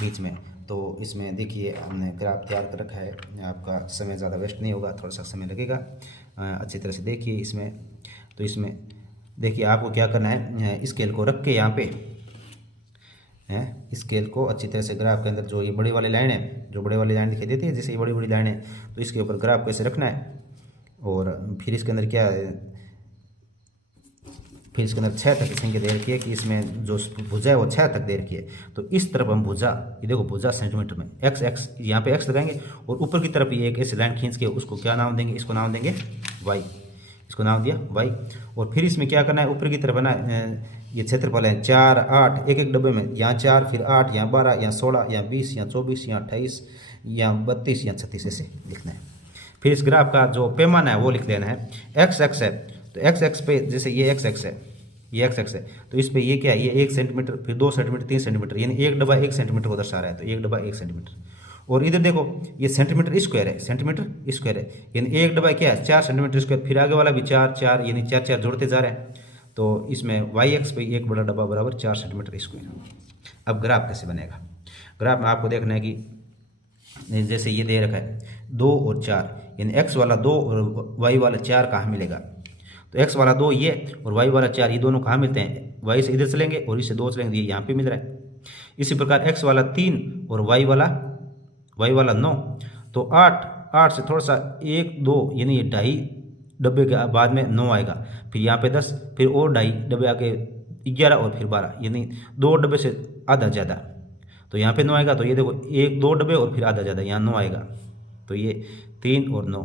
बीच में। तो इसमें देखिए हमने ग्राफ तैयार कर रखा है, आपका समय ज़्यादा वेस्ट नहीं होगा, थोड़ा सा समय लगेगा, अच्छी तरह से देखिए इसमें। तो इसमें देखिए आपको क्या करना है, स्केल को रख के यहाँ पे स्केल को अच्छी तरह से ग्राफ के अंदर, जो ये बड़ी वाली लाइन है, जो बड़ी वाली लाइन दिखाई देती है, जैसे ये बड़ी बड़ी लाइन है, तो इसके ऊपर ग्राफ को ऐसे रखना है। और फिर इसके अंदर क्या है, फिर इसके अंदर 6 तक संख्या दे रखी है कि इसमें जो भुजा है वो 6 तक दे रखी है। तो इस तरफ हम भुजा, ये देखो भुजा सेंटीमीटर में x यहाँ पे x लगाएंगे, और ऊपर की तरफ ये एक ऐसी लाइन खींच के उसको क्या नाम देंगे, इसको नाम देंगे y, इसको नाम दिया y। और फिर इसमें क्या करना है, ऊपर की तरफ है ना, ये क्षेत्रफल है 4, 8, एक डब्बे में, यहाँ 4, फिर 8, यहाँ 12, यहाँ 16, यहाँ 20, यहाँ 24, यहाँ 28, यहाँ 32, यहाँ 36 ऐसे लिखना है। फिर इस ग्राफ का जो पैमाना है वो लिख लेना है। x है तो x पे, जैसे ये x है, ये x है, तो इस पे ये क्या है, ये 1 सेंटीमीटर, फिर 2 सेंटीमीटर, 3 सेंटीमीटर, यानी एक डब्बा 1 सेंटीमीटर को दर्शा रहा है, तो एक डब्बा 1 सेंटीमीटर। और इधर देखो ये सेंटीमीटर स्क्वायर है, यानी एक डब्बा क्या है, 4 सेंटीमीटर स्क्वायर, फिर आगे वाला भी 4 4, यानी 4 4 जोड़ते जा रहे हैं। तो इसमें y पे एक बड़ा डब्बा बराबर 4 सेंटीमीटर स्क्वायर। अब ग्राफ कैसे बनेगा, ग्राफ में आपको देखना है कि जैसे ये दे रखा है 2 और 4, यानी x वाला 2 और y वाला 4 कहाँ मिलेगा, तो x वाला 2 ये और y वाला 4, ये दोनों कहाँ मिलते हैं, y से इधर चलेंगे और इससे 2 चलेंगे, ये यहाँ पे मिल रहा है। इसी प्रकार x वाला 3 और y वाला 9, तो 8 से थोड़ा सा 1 2, यानी ये 2.5 डब्बे के बाद में 9 आएगा, फिर यहाँ पे 10, फिर और 2.5 डब्बे आके 11 और फिर 12, यानी 2 डब्बे से आधा ज़्यादा, तो यहाँ पे 9 आएगा। तो ये देखो 1 2 डब्बे और फिर आधा ज़्यादा, यहाँ 9 आएगा, तो ये 3 और 9,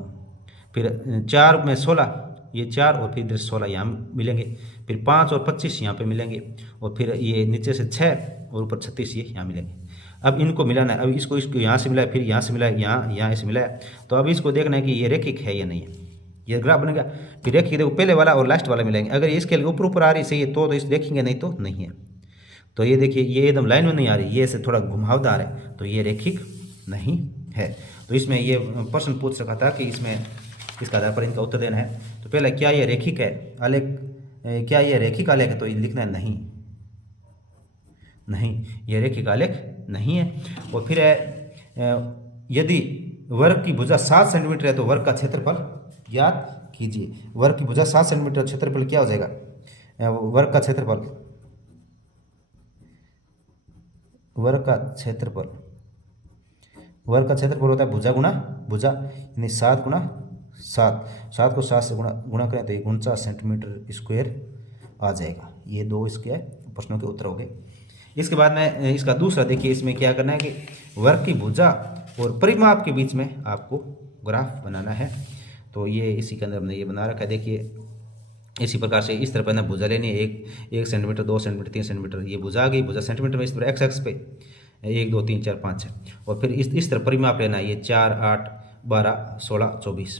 फिर 4 में 16, ये 4 और फिर इधर 16 यहाँ मिलेंगे, फिर 5 और 25 यहाँ पे मिलेंगे, और फिर ये नीचे से 6 और ऊपर 36 ये यहाँ मिलेंगे। अब इनको मिलाना है, अब इसको यहाँ से मिलाया, फिर यहाँ से मिलाया, यहाँ ऐसे मिलाया, तो अब इसको देखना है कि ये रेखिक है या नहीं है, ये ग्राफ बनेगा। फिर रेखिक देखो पहले वाला और लास्ट वाला मिलाएंगे, अगर इसके लिए ऊपर आ रही सही है तो इस देखेंगे, नहीं तो नहीं है। तो ये देखिए ये एकदम लाइन में नहीं आ रही, ये ऐसे थोड़ा घुमावदार है, तो ये रेखिक नहीं है। तो इसमें ये प्रश्न पूछ सका था कि इसमें इसका आधार पर इनका उत्तर देना है। तो पहला, क्या ये रेखिक है आलेख, क्या ये रेखिक आलेख है, तो ये लिखना है नहीं, ये रेखिक आलेख नहीं है। और फिर है, यदि वर्ग की भुजा 7 सेंटीमीटर है तो वर्ग का क्षेत्रफल ज्ञात कीजिए। वर्ग की भुजा 7 सेंटीमीटर, क्षेत्रफल क्या हो जाएगा, वर्ग का क्षेत्रफल होता है भुजा गुणा भुजा, यानी 7 गुणा 7 को 7 से गुणा करें तो ये 49 सेंटीमीटर स्क्वायर आ जाएगा। ये 2 इसके प्रश्नों के उत्तर हो गए। इसके बाद में इसका दूसरा देखिए, इसमें क्या करना है कि वर्ग की भुजा और परिमाप के बीच में आपको ग्राफ बनाना है। तो ये इसी के अंदर हमने ये बना रखा है। देखिए इसी प्रकार से इस तरफ है ना भुजा लेनी है, 1 सेंटीमीटर, 2 सेंटीमीटर, 3 सेंटीमीटर, ये भुजा आ गई, भुजा सेंटीमीटर में इस तरह x पे 1 2 3 4 5 6, और फिर इस तरफ परिमाप लेना है, ये 4 8 12 16 24,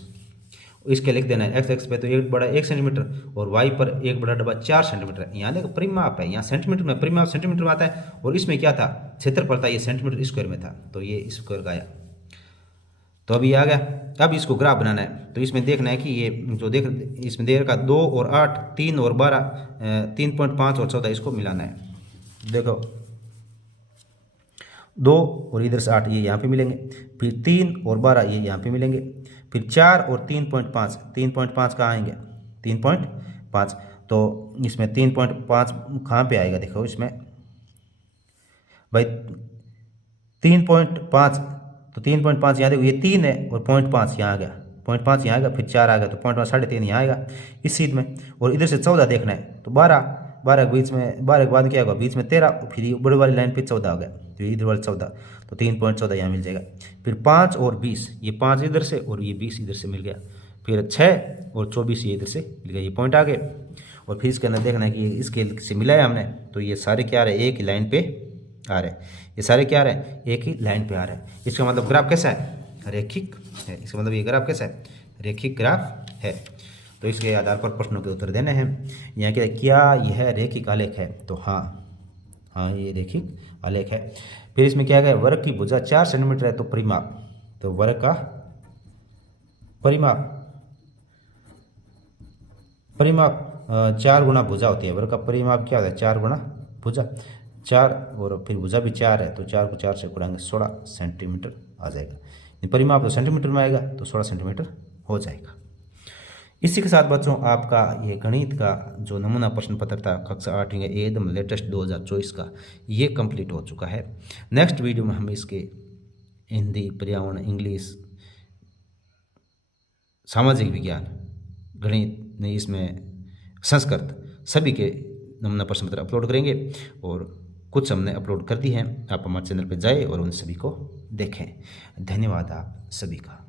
इसके लिख देना है x पे तो एक बड़ा 1 सेंटीमीटर और y पर एक बड़ा डब्बा 4 सेंटीमीटर। यहाँ देखो परिमाप है, यहाँ सेंटीमीटर में, परिमाप सेंटीमीटर में आता है, और इसमें क्या था, क्षेत्रफल था, ये सेंटीमीटर स्क्वायर में था, तो ये स्क्वायर का आया। तो अभी आ गया। अब इसको ग्राफ बनाना है, तो इसमें देखना है कि ये जो देख इसमें दे रखा 2 और 8, 3 और 12, 3.5 और 14 इसको मिलाना है। देखो 2 और इधर से 8 ये यहाँ पे मिलेंगे, फिर 3 और 12 ये यहाँ पे मिलेंगे, फिर 4 और 3.5, 3.5 कहाँ आएंगे 3.5, तो इसमें 3.5 कहाँ पे आएगा, देखो इसमें भाई 3.5, तो 3.5 यहाँ देखो ये 3 है और 0.5 यहाँ आ गया, 0.5 यहाँ आएगा, फिर 4 आ गया, तो 0.5 3.5 यहाँ आएगा इस सीध में। और इधर से 14 देखना है, तो 12 के बीच में 12 के बाद क्या होगा, बीच में 13, फिर ये बड़ी वाली लाइन पे 14 आ गया, फिर इधर वाले 14, तो 3.14 यहाँ मिल जाएगा। फिर 5 और 20, ये 5 इधर से और ये 20 इधर से मिल गया, फिर 6 और 24 ये इधर से मिल गया, ये पॉइंट आ गए। और फिर इसके अंदर देखना है कि ये स्केल से मिला है हमने, तो ये सारे क्या आ रहे हैं, एक ही लाइन पे आ रहे हैं, ये सारे क्या आ रहे हैं, एक ही लाइन पे आ रहे हैं। इसका मतलब ग्राफ कैसा है, रैखिक है। इसका मतलब ये ग्राफ कैसा है, रैखिक ग्राफ है। तो इसके आधार पर प्रश्नों के उत्तर देने हैं। यहाँ क्या यह रैखिक आलेख है, तो हाँ ये रैखिक आलेख है। फिर इसमें क्या है, वर्ग की भुजा 4 सेंटीमीटर है, तो परिमाप, तो वर्ग का परिमाप 4 गुना भुजा होती है। वर्ग का परिमाप क्या होता है, 4 गुना भुजा, 4 और फिर भुजा भी 4 है, तो 4 को 4 से गुणाएंगे 16 सेंटीमीटर आ जाएगा। परिमाप तो सेंटीमीटर में आएगा, तो 16 सेंटीमीटर हो जाएगा। इसी के साथ बच्चों आपका ये गणित का जो नमूना प्रश्न पत्र था कक्षा 8 या एकदम लेटेस्ट 2024 का, ये कंप्लीट हो चुका है। नेक्स्ट वीडियो में हम इसके हिंदी, पर्यावरण, इंग्लिश, सामाजिक विज्ञान, गणित, इसमें संस्कृत, सभी के नमूना प्रश्न पत्र अपलोड करेंगे। और कुछ हमने अपलोड कर दी हैं, आप हमारे चैनल पर जाए और उन सभी को देखें। धन्यवाद आप सभी का।